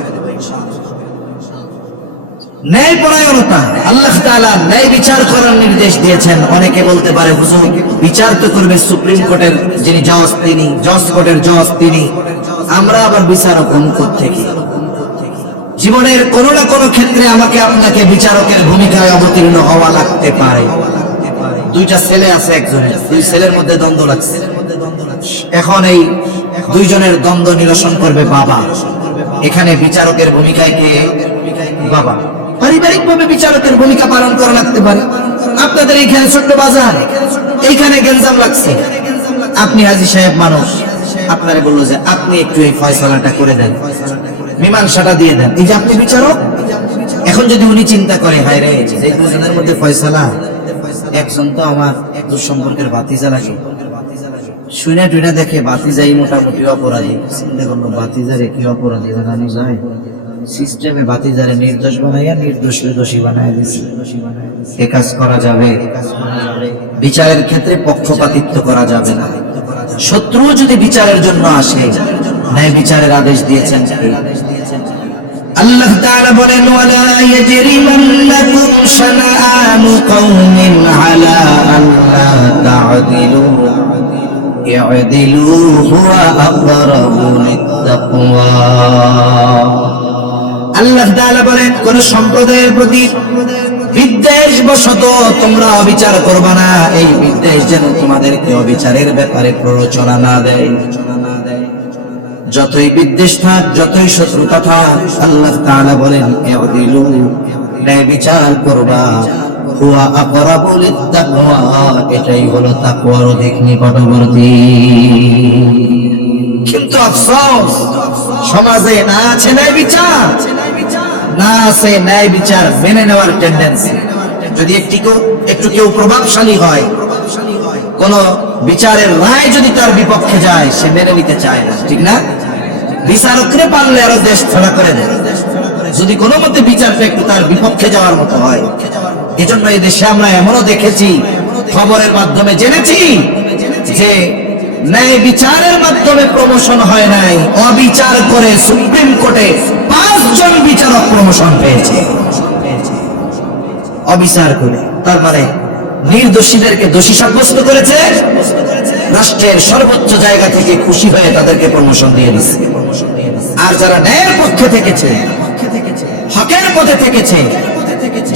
ন্যায়পরায়ণতা, আল্লাহ তাআলা ন্যায় বিচার করার নির্দেশ দিয়েছেন। অনেকে বলতে পারে, হুজুর বিচার তো করবে সুপ্রিম কোর্টের যিনি জজ, তিনি জজ কোর্টের জজ, তিনি, আমরা আবার বিচারক কোন থেকে? জীবনের কোনো না কোনো ক্ষেত্রে আমাকে আপনাকে বিচারকের ভূমিকায় অবতীর্ণ হওয়া লাগতে পারে। দুইটা ছেলে আছে, একজনের, দুই ছেলের মধ্যে দ্বন্দ্ব লাগছে। এখন এই দুইজনের দ্বন্দ্ব নিরসন করবে বাবা। এখানে বিচারকের ভূমিকায় কে? বাবা। পারিবারিক ভাবে বিচারকের ভূমিকা পালন করা লাগতে পারে। আপনাদের এইখানে ছোট্ট বাজার, এইখানে গেঞ্জাম লাগছে, আপনি হাজী সাহেব মানুষ, আপনারে বললো যে আপনি একটু এই ফয়সালাটা করে দেন, মীমাংসাটা দিয়ে দেন। এই যে আপনি বিচারক, এখন যদি উনি চিন্তা করে, হায় রে, এই দুজনের মধ্যে ফয়সালা, একজন তো আমার দুঃসম্পর্কের ভাতিজা লাগে, শুনে টুনে দেখে ভাতিজাই মোটামুটি অপরাধী, চিন্তা করলো ভাতিজারে কি অপরাধী বানানো যায়, সিস্টেমে ভাতিজারে নির্দোষ বানাইয়া নির্দোষী দোষী বানায় দিচ্ছে। এ কাজ করা যাবে? বিচারের ক্ষেত্রে পক্ষপাতিত্ব করা যাবে না। শত্রু যদি বিচারের জন্য আসে, ন্যায় বিচারের আদেশ দিয়েছেন আল্লাহ তাআলা বলেন, ওয়ালা ইয়াজরিমান্নাকুম শানাআনু কওমিন আলা আল্লা তা'দিলু ই'দিলু হুয়া আকরাবু লিত-তাকওয়া। আল্লাহ তাআলা বলেন, কোন সম্প্রদায়ের প্রতি বিদ্বেষ বশত তোমরা অবিচার করবা না, এই বিদ্বেষ যেন তোমাদেরকে অবিচারের ব্যাপারে প্ররোচনা না দেয়। যতই বিদ্বেষ থাক, যতই শত্রুতা থাক, আল্লাহ তাআলা বলেন, ই'দিলু, ন্যায় বিচার করবা, হুয়া আকরাবু লিত-তাকওয়া, এটাই হলো তাকওয়ার অধিক নিকটবর্তী। কিন্তু আফসোস, সমাজে না আছে ন্যায় বিচার, না আছে ন্যায় বিচার মেনে নেওয়ার টেন্ডেন্সি। যদি একটু কেউ প্রভাবশালী হয়, কোন বিচারের রায় যদি তার বিপক্ষে যায়, সে মেনে নিতে চায় না, ঠিক না? বিচারকরে পারলে আরো দেশ ছাড়া করে দেয় যদি কোনো মতে বিচারটা একটু তার বিপক্ষে যাওয়ার মতো হয়। এজন্য এই দেশে আমরা এমনও দেখেছি, খবরের মাধ্যমে জেনেছি যে ন্যায় বিচারের মাধ্যমে প্রমোশন হয় নাই, অবিচার করে সুপ্রিম কোর্টে 5 জন বিচারক প্রমোশন পেয়েছে, অবিচার করে। তার মানে নির্দোষীদেরকে দোষী সাব্যস্ত করেছে, রাষ্ট্রের সর্বোচ্চ জায়গা থেকে খুশি হয়ে তাদেরকে প্রমোশন দিয়ে দিচ্ছে। আর যারা ন্যায়ের পক্ষে থেকেছে, হকের পথে থেকেছে,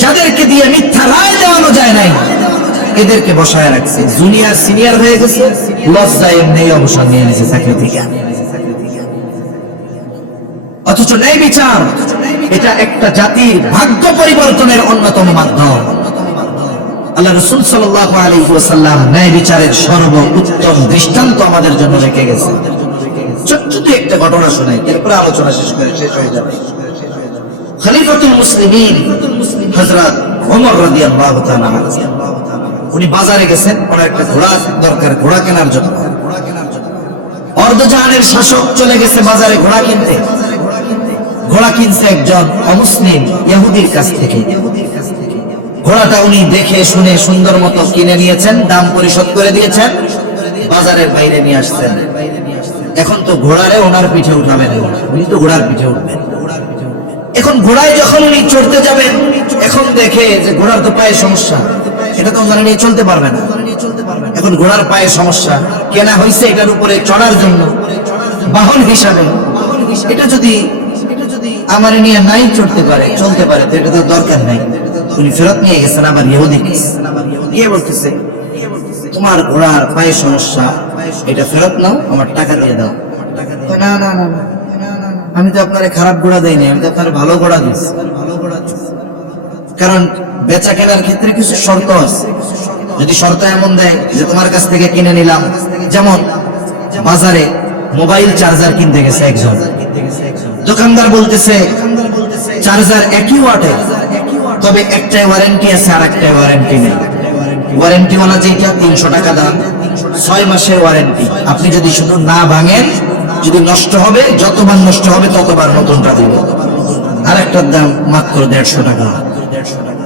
যাদেরকে দিয়ে মিথ্যা রায় দেওয়ানো যায় নাই, এদেরকে বসায় রাখছে। জুনিয়র সিনিয়র হয়ে গেছে, লজ্জায় এমনি অবসর নিয়ে নিয়েছে চাকরি থেকে। অথচ ন্যায় বিচার এটা একটা জাতির ভাগ্য পরিবর্তনের অন্যতম মাধ্যম। আল্লাহ রাসূল সাল্লাল্লাহু আলাইহি ওয়াসাল্লাম ন্যায় বিচারের সর্বোত্তম দৃষ্টান্ত আমাদের জন্য রেখে গেছে। ছোট্ট একটা ঘটনা শোনাই, এরপর আলোচনা শেষ হয়ে যাবে। খলিফাতুল মুসলিমিন হযরত ওমর রাদিয়াল্লাহু তাআলা উনি বাজারে গেছেন, ওনার একটা ঘোড়া দরকার, ঘোড়া কেনার জন্য। অর্ধজাহানের শাসক চলে গেছে বাজারে ঘোড়া কিনতে। ঘোড়া কিনছে একজন অমুসলিম ইহুদির কাছ থেকে। ঘোড়াটা উনি দেখে শুনে সুন্দর মতো কিনে নিয়েছেন, দাম পরিশোধ করে দিয়েছেন, বাজারের বাইরে নিয়ে আসছেন। এখন তো ঘোড়ারে ওনার পিঠে উঠাবেন, উনি তো ঘোড়ার পিঠে উঠবেন। এখন ঘোড়ায় যখন উনি চড়তে যাবেন, এখন দেখে যে ঘোড়ার তো পায়ে সমস্যা, এটা তো ওনারা নিয়ে চলতে পারবে না। এখন ঘোড়ার পায়ে সমস্যা, কেনা হয়েছে এটার উপরে চড়ার জন্য বাহন হিসাবে। এটা যদি আমার নিয়ে নাই চড়তে পারে, চলতে পারে, তো এটা তো দরকার নাই। উনি ফেরত নিয়ে গেছেন আবার ইহুদি গিয়ে বলতেছে, তোমার ঘোড়ার পায়ে সমস্যা, এটা ফেরত নাও, আমার টাকা দিয়ে দাও। না না না, আমি তো আপনার খারাপ ঘোড়া দেইনি, আমি তো আপনার ভালো ঘোড়া দিচ্ছি। কারণ বেচা কেনার ক্ষেত্রে কিছু শর্ত আছে। যদি শর্ত এমন দেয় যে তোমার কাছ থেকে কিনে নিলাম, যেমন বাজারে মোবাইল চার্জার কিনতে গেছে একজন, দোকানদার বলতেছে চার্জার একই ওয়াটের, তবে একটাই ওয়ারেন্টি আছে আর একটাই ওয়ারেন্টি নেই। ওয়ারেন্টি ওয়ালা যেটা 300 টাকা দাম, 6 মাসের ওয়ারেন্টি। আপনি যদি শুধু না ভাঙেন, যদি নষ্ট হবে, যতবার নষ্ট হবে ততবার নতুনটা দিব। আর একটার দাম মাত্র 150 টাকা,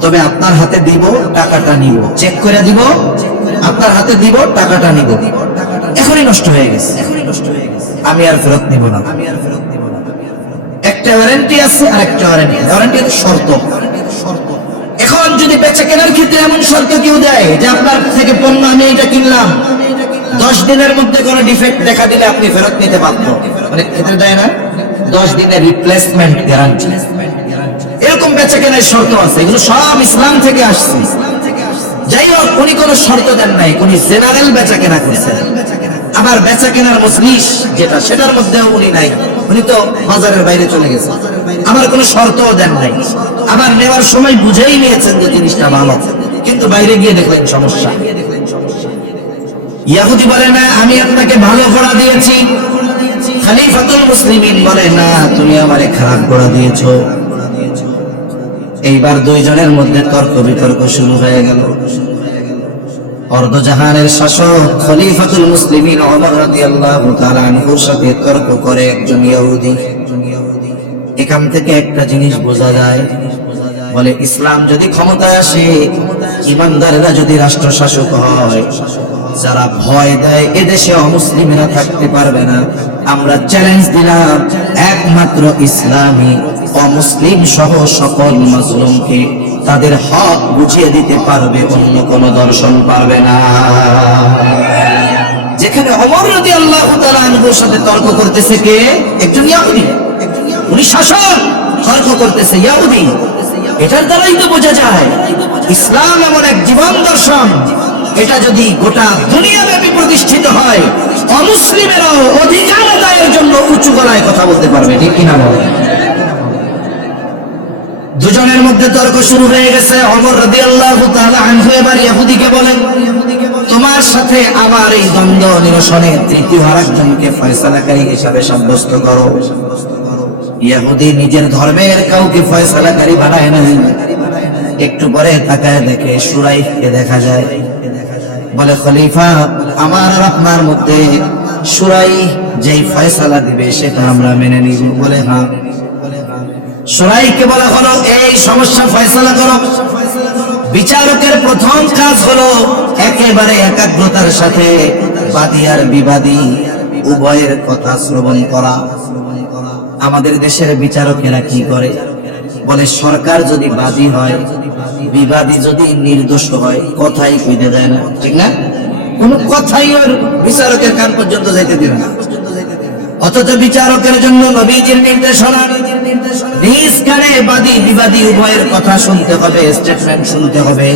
তবে আপনার হাতে দিব, টাকাটা নিব, চেক করে দিব, আপনার হাতে দিব, টাকাটা নিব। এখনই নষ্ট হয়ে গেছে, আমি আর ফেরত নিব না। একটা ওয়ারেন্টি আছে আর একটা ওয়ারেন্টি শর্ত। এখন যদি বেচা কেনার ক্ষেত্রে এমন শর্ত কেউ দেয় যে আপনার থেকে পণ্য আমি এটা কিনলাম, 10 দিনের মধ্যে কোনো ডিফেক্ট দেখা দিলে আপনি ফেরত নিতে বাধ্য, মানে ক্ষেত্রে দেয় না 10 দিনের রিপ্লেসমেন্ট গ্যারান্টি, এরকম বেচা কেনার শর্ত আছে। এগুলো সব ইসলাম থেকে আসছে। যাই হোক, উনি কোনো শর্ত দেন নাই, উনি জেনারেল বেচা কেনা করছেন। আবার বেচা কেনার মজলিস যেটা, সেটার মধ্যেও উনি নাই, উনি তো বাজারের বাইরে চলে গেছেন। আবার কোনো শর্তও দেন নাই। আবার নেওয়ার সময় বুঝেই নিয়েছেন যে জিনিসটা ভালো, কিন্তু বাইরে গিয়ে দেখলেন সমস্যা। ইহুদি বলে না, আমি আপনাকে ভালো ঘোড়া দিয়েছি। খলিফাতুল মুসলিমিন বলে না, তুমি আমারে খারাপ ঘোড়া দিয়েছো। এইবার দুইজনের মধ্যে তর্ক বিতর্ক শুরু হয়ে গেল। অর্ধজাহানের শাসক খলিফাতুল মুসলিমিন ওমর রাদিয়াল্লাহু তাআলা আনহুর সাথে তর্ক করে একজন ইহুদি। এখান থেকে একটা জিনিস বোঝা যায়, বলে ইসলাম যদি ক্ষমতায় আসে, ইমানদারেরা যদি রাষ্ট্র শাসক হয়, যারা ভয় দেয় এদেশে অমুসলিমেরা থাকতে পারবে না। আমরা চ্যালেঞ্জ দিলাম, একমাত্র ইসলামী অমুসলিম সহ সকল মুসলিমকে তাদের হক বুঝিয়ে দিতে পারবে, অন্য কোন দর্শন পারবে না। যেখানে ওমর রাদিয়াল্লাহু তাআলা আনহুর সাথে তর্ক করতেছে কে? একজন ইহুদি, উনি শাসক, তর্ক করতেছে ইহুদি। এটার দ্বারাই তো বোঝা যায় ইসলাম এমন এক জীবন দর্শন, এটা যদি গোটা দুনিয়াব্যাপী প্রতিষ্ঠিত হয়, অমুসলিমেরাও অধিকার আদায়ের জন্য উঁচু গলায় কথা বলতে পারবে, ঠিক কিনা বলেন? দুজনের মধ্যে তর্ক শুরু হয়ে গেছে। ওমর রাদিয়াল্লাহু তাআলা আনহু এবার ইহুদিকে বলেন, তোমার সাথে আমার এই দ্বন্দ্ব নিরসনে তৃতীয় আরেকজনকে ফয়সালাকারী হিসাবে সাব্যস্ত করো। ইহুদি নিজের ধর্মের কাউকে ফয়সালাকারী বানায় না, একটু পরে তাকায় দেখে সুরাইহকে দেখা যায়। বলে খলিফা, আমার আর আপনার মধ্যে সুরাইহ যেই ফয়সালা দিবে সেটা আমরা মেনে নিব। বলে হ্যাঁ। সুরাইহকে বলা হলো এই সমস্যা ফয়সালা করো। বিচারকের প্রথম কাজ হলো একেবারে একাগ্রতার সাথে বাদী আর বিবাদী উভয়ের কথা শ্রবণ করা। আমাদের দেশের বিচারকেরা কি করে? বলে সরকার যদি বাদী হয়, বিবাদী যদি নির্দোষ হয়, কথাই কইতে দেয় না, ঠিক না? কোন কথাই ওর বিচারকের কান পর্যন্ত যাইতে দিবে না। অথচ বিচারকের জন্য নবীজির নির্দেশনা, নিজ কানে বাদী বিবাদী উভয়ের কথা শুনতে হবে, স্টেটমেন্ট শুনতে হবে,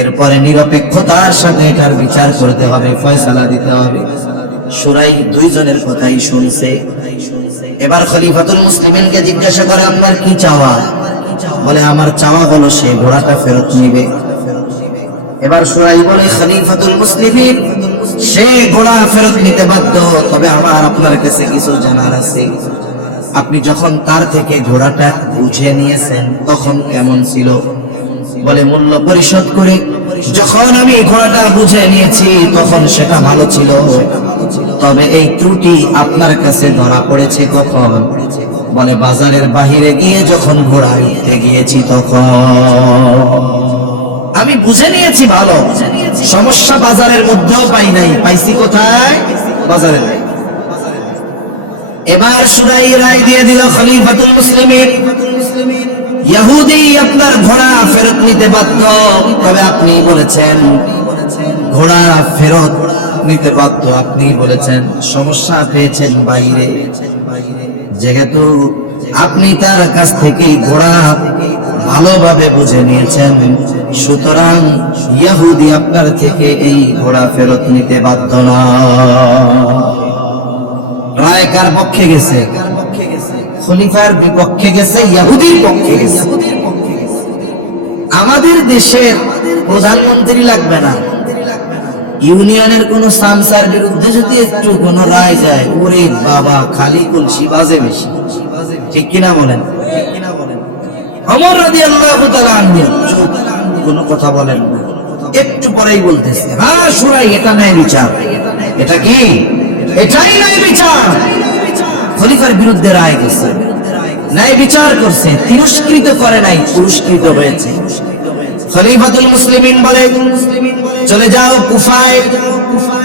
এরপরে নিরপেক্ষতার সাথে এটার বিচার করতে হবে, ফয়সালা দিতে হবে। সুরাই দুইজনের কথাই শুনছে। এবার খলিফাতুল মুসলিমিনকে জিজ্ঞাসা করে, আপনার কি চাওয়া? বলে আমার চাওয়া হলো সে ঘোড়াটা ফেরত নিবে। এবার সুরাই বলে, খলিফাতুল মুসলিমিন, সে ঘোড়া ফেরত নিতে বাধ্য, তবে আমার আপনার কাছে কিছু জানার আছে। আপনি যখন তার থেকে ঘোড়াটা বুঝে নিয়েছেন তখন কেমন ছিল? বলে মূল্য পরিশোধ করে যখন আমি ঘোড়াটা বুঝে নিয়েছি তখন সেটা ভালো ছিল, তবে এই ত্রুটি আপনার কাছে ধরা পড়েছে কখন? বলে বাজারের বাহিরে গিয়ে যখন ঘোড়া উঠতে গিয়েছি তখন। আমি বুঝে নিয়েছি ভালো, সমস্যা বাজারের মধ্যেও পাই নাই, পাইছি কোথায়? বাজারে। এবার সুরাই রায় দিয়ে দিল খলিফাতুল মুসলিমিন, ইহুদি আপনার ঘোড়া ফেরত নিতে বাধ্য, তবে আপনি বলেছেন ঘোড়া ফেরত নিতে বাধ্য, আপনি বলেছেন সমস্যা পেয়েছেন বাইরে, যেহেতু আপনি তার কাছ থেকে ঘোড়া ভালোভাবে বুঝে নিয়েছেন, সুতরাং ইহুদি আপনার থেকে এই ঘোড়া ফেরত নিতে বাধ্য না। রায় কার পক্ষে গেছে? খলিফার বিপক্ষে গেছে, ইহুদির পক্ষে গেছে। আমাদের দেশের প্রধানমন্ত্রী লাগবে না, ইউনিয়নের কোন সামসার বিরুদ্ধে যদি একটু কোন রায় যায়, ওরে বাবা খালি কলসি বাজে বেশি, ঠিক কিনা বলেন? ওমর রাদিয়াল্লাহু তাআলা আনহু কোনো কথা বলেন না, একটু পরেই বলতেছে, হ্যাঁ সুরাই, এটা ন্যায় বিচার। এটা কি? এটাই ন্যায় বিচার। খলিফার বিরুদ্ধে রায় গেছে, ন্যায় বিচার করছে, তিরস্কৃত করে নাই, পুরস্কৃত হয়েছে। খলিফাতুল মুসলিমিন বলে, চলে যাও কুফায়,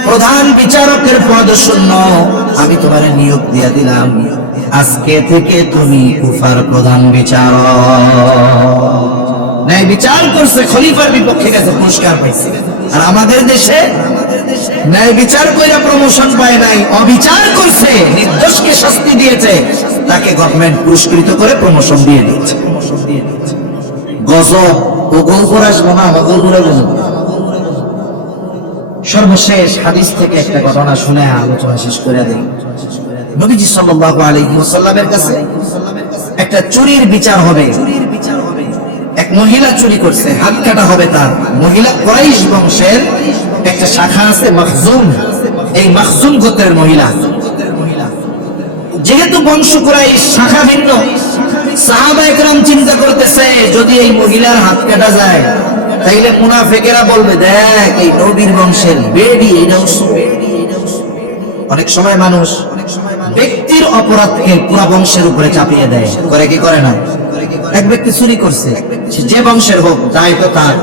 প্রধান বিচারকের পদ শূন্য, আমি তোমার নিয়োগ দিয়ে দিলাম, আজকে থেকে তুমি কুফার প্রধান বিচারক। ন্যায় বিচার করছে, খলিফার বিপক্ষে গেছে, পুরস্কার পাইছে। আর আমাদের দেশে ন্যায় বিচার কইরা প্রমোশন পায় নাই, অবিচার করছে, নির্দোষকে শাস্তি দিয়েছে, তাকে গভর্নমেন্ট পুরস্কৃত করে প্রমোশন দিয়ে দিয়েছে। গজব ও গল্পর আসবো না, গল্পরে গজব। সর্বশেষ হাদিস থেকে একটা ঘটনা শুনে আলোচনা শেষ করে দিই। নবীজি সাল্লাল্লাহু আলাইহি ওয়াসাল্লামের কাছে একটা চুরির বিচার হবে। এক মহিলা চুরি করছে, হাত কাটা হবে তার। মহিলা কুরাইশ বংশের একটা শাখা আছে মাখজুম, এই মাখজুম গোত্রের মহিলা। যেহেতু বংশ কুরাইশ, শাখা ভিন্ন, সাহাবায়ে কেরাম চিন্তা করতেছে যদি এই মহিলার হাত কাটা যায় তাইলে মুনাফিকেরা বলবে, দেখ এই নবীর বংশের বেডি, এটাও অনেক সময় মানুষ ব্যক্তির অপরাধকে পুরো বংশের উপরে চাপিয়ে দেয়, করে কি করে না? এক ব্যক্তি চুরি করছে, যে বংশের হোক, দায় তো তার।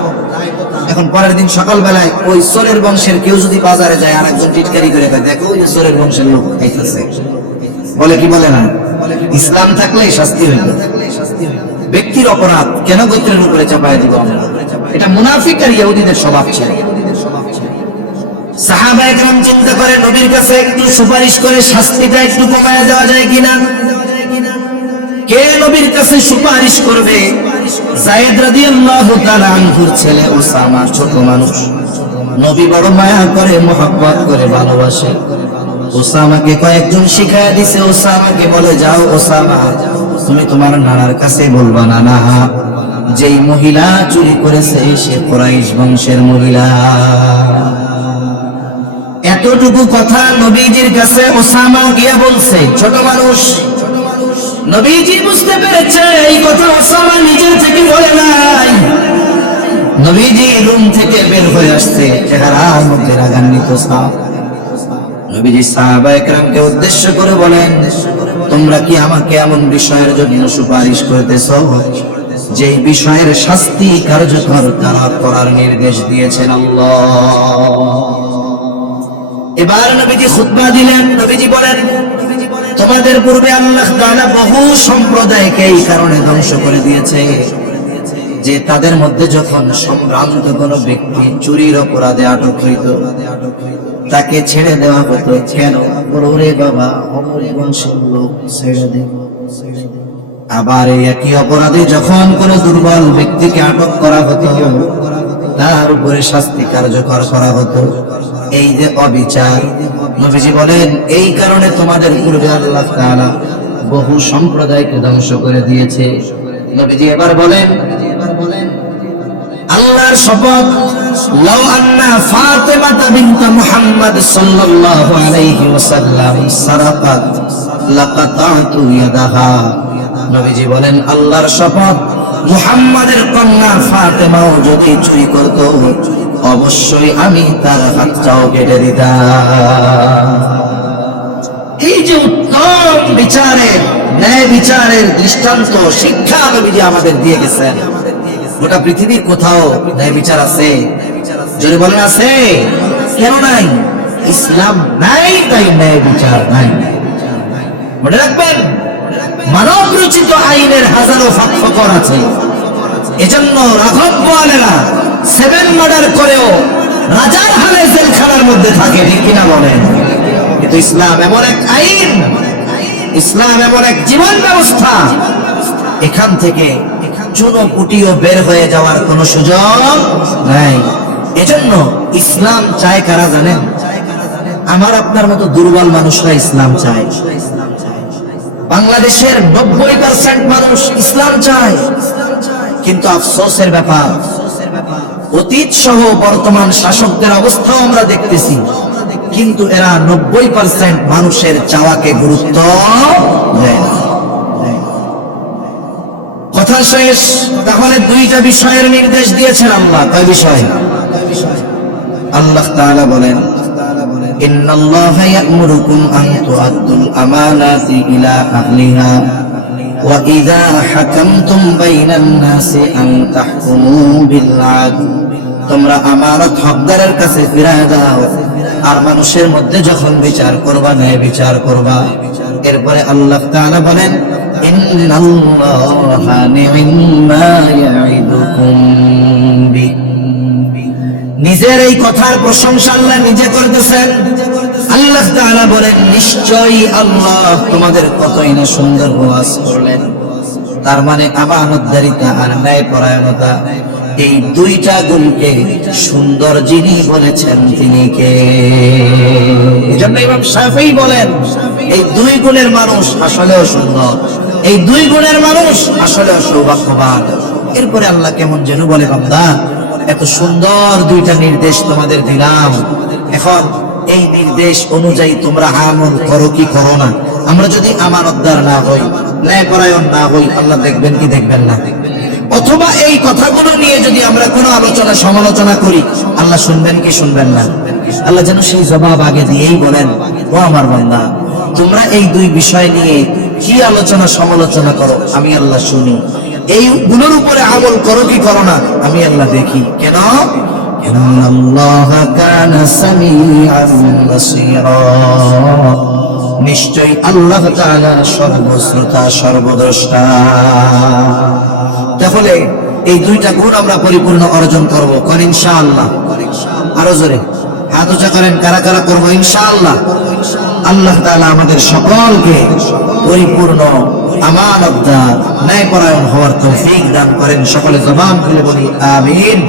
এখন পরের দিন সকালবেলায় ওই চোরের বংশের কেউ যদি বাজারে যায়, আর একজন টিটকারি করে দেয়, দেখো ওই চোরের বংশের লোক খাইতেছে, বলে কি বলে না? ইসলাম থাকলে শাস্তি হইল। ব্যক্তির অপরাধ কেন গোত্রের উপরে চাপায় দিব? এটা মুনাফিক আর ইহুদিদের স্বভাব ছিল। সাহাবায়ে কেরাম চিন্তা করে নবীর কাছে একটু সুপারিশ করে শাস্তিটা একটু কমায় দেওয়া যায় কিনা। কে নবীর কাছে সুপারিশ করবে? যায়েদ রাদিয়াল্লাহু তাআলা আনহুর ছেলে ওসামা, ছোট মানুষ, নবী বড় মায়া করে, মহব্বত করে, ভালোবাসে। ওসামাকে কয়েকজন শিখায়া দিছে, ওসামাকে বলে, যাও ওসামা, তুমি তোমার নানার কাছে বলবা, নানা যেই মহিলা চুরি করেছে সে কুরাইশ বংশের মহিলা। এতটুকু কথা নবীজির কাছে ওসামা গিয়া বলছে, ছোট মানুষ। নবীজি বুঝতে পেরেছে এই কথা ওসামা নিজে থেকে বলে নাই। নবীজি রুম থেকে বের হয়ে আসছে, চেহারার মধ্যে রাগান্বিত ছাপ। নবীজি সাহাবায়ে কেরামকে উদ্দেশ্য করে বলেন, তোমরা কি আমাকে এমন বিষয়ের জন্য সুপারিশ করতেছো যে বিষয়ের শাস্তি কার্যকর তারা করার নির্দেশ দিয়েছেন আল্লাহ। এবার নবীজি খুতবা দিলেন। নবীজি বলেন, তোমাদের পূর্বে আল্লাহ তাআলা বহু সম্প্রদায়কে এই কারণে ধ্বংস করে দিয়েছে যে তাদের মধ্যে যখন সম্ভ্রান্ত কোনো ব্যক্তি চুরির অপরাধে আটক হইত তাকে ছেড়ে দেওয়া হতো। কেন? ওরে বাবা, অমর বংশের লোক, ছেড়ে দেব। আবার এই একই অপরাধে যখন কোনো দুর্বল ব্যক্তিকে আটক করা হতো তার উপরে শাস্তি কার্যকর করা হতো। এই যে অবিচার, নবীজি বলেন এই কারণে তোমাদের পূর্বে আল্লাহ তাআলা বহু সম্প্রদায়কে ধ্বংস করে দিয়েছে। নবীজি এবার বলেন, আল্লাহর শপথ, লাউ আন্না ফাতিমা বিনত মুহাম্মদ সাল্লাল্লাহু আলাইহি ওয়াসাল্লাম সারাকাত লাকাতাতু ইয়াদাহা। নবীজি বলেন আল্লাহর শপথ, মুহাম্মাদের কন্যা ফাতেমাও যদি চুরি করত অবশ্যই আমি তার হাতটাও কেটে দিতাম। এই যে উত্তম বিচারের, ন্যায় বিচারের দৃষ্টান্ত শিক্ষা নবীজি আমাদের দিয়ে গেছেন। গোটা পৃথিবীর কোথাও ন্যায় বিচার আছে? যদি বলেন আছে, কেন নাই? ইসলাম নাই, তাই ন্যায় বিচার নাই। মনে রাখবেন, মানব রচিত আইনের হাজারো ফাঁকফোকর আছে। এজন্য রাঘব বোয়ালেরা 7 মার্ডার করেও রাজার হালে জেলখানার মধ্যে থাকে, ঠিক কিনা বলেন? কিন্তু ইসলাম এমন এক আইন, ইসলাম এমন এক জীবন ব্যবস্থা, এখান থেকে চুনোপুটিও বের হয়ে যাওয়ার কোনো সুযোগ নাই। এজন্য ইসলাম চায় কারা জানেন? আমার আপনার মতো দুর্বল মানুষরা ইসলাম চায়। বাংলাদেশের 90% মানুষ ইসলাম চায়, কিন্তু আফসোসের ব্যাপার অতীত সহ বর্তমান শাসকদের অবস্থাও আমরা দেখতেছি, কিন্তু এরা 90% মানুষের চাওয়াকে গুরুত্ব দেয় না। কথা শেষ। তাহলে দুইটা বিষয়ের নির্দেশ দিয়েছেন আল্লাহ। কয় বিষয়? আল্লাহ তাআলা বলেন, ইন্নাল্লাহা ইয়া'মুরুকুম আন তু'আদ্দুল আমানাতি ইলা আহলিহা ওয়া ইযা হাকামতুম বাইনান নাসি আন তাহকুমু বিল আদল। তোমরা আমানত হকদারের কাছে ফিরায় দাও, আর মানুষের মধ্যে যখন বিচার করবা ন্যায় বিচার করবা। এরপরে আল্লাহ তাআলা বলেন, ইন্নাল্লাহা নি'মা ইয়া'iদুকুম বি। নিজের এই কথার প্রশংসা আল্লাহ নিজে করতেছেন। আল্লাহ তাআলা বলেন, নিশ্চয়ই আল্লাহ তোমাদের কতই না সুন্দর ওয়াজ করলেন। তার মানে আমানতদারিতা আর ন্যায়পরায়ণতা, এই দুইটা গুণকে সুন্দর যিনি বলেছেন তিনি কে? এজন্য ইমাম শাফিঈ বলেন, এই দুই গুণের মানুষ আসলেও সুন্দর, এই দুই গুণের মানুষ আসলেও সৌভাগ্যবান। এরপরে আল্লাহ কেমন যেন বলে, বান্দা এত সুন্দর দুইটা নির্দেশ তোমাদের দিলাম, এখন এই নির্দেশ অনুযায়ী তোমরা আমল করো কি করো না? আমরা যদি আমানতদার না হই, ন্যায়পরায়ণ না হই, আল্লাহ দেখবেন কি দেখবেন না? অথবা এই কথাগুলো নিয়ে যদি আমরা কোনো আলোচনা সমালোচনা করি, আল্লাহ শুনবেন কি শুনবেন না? আল্লাহ যেন সেই জবাব আগে দিয়েই বলেন, ও আমার বান্দা, তোমরা এই দুই বিষয় নিয়ে কি আলোচনা সমালোচনা করো, আমি আল্লাহ শুনি। এই গুলোর উপরে আমল করো কি করো না, আমি আল্লাহ দেখি। কেন? ইন্নাল্লাহা কানা সামিআন বাসীরা। নিশ্চয়ই আল্লাহ তাআলা সর্বশ্রোতা সর্বদ্রষ্টা। তাহলে এই দুইটা গুণ আমরা পরিপূর্ণ অর্জন করব, কোন ইনশাআল্লাহ? আরো জোরে হাত উঁচা করেন, কারা কারা করবো ইনশাআল্লাহ? আল্লাহ তাআলা আমাদের সকলকে পরিপূর্ণ আমানতদার ন্যায়পরায়ণ হওয়ার তৌফিক দান করেন। সকলে জবান খুলে বলি আমিন।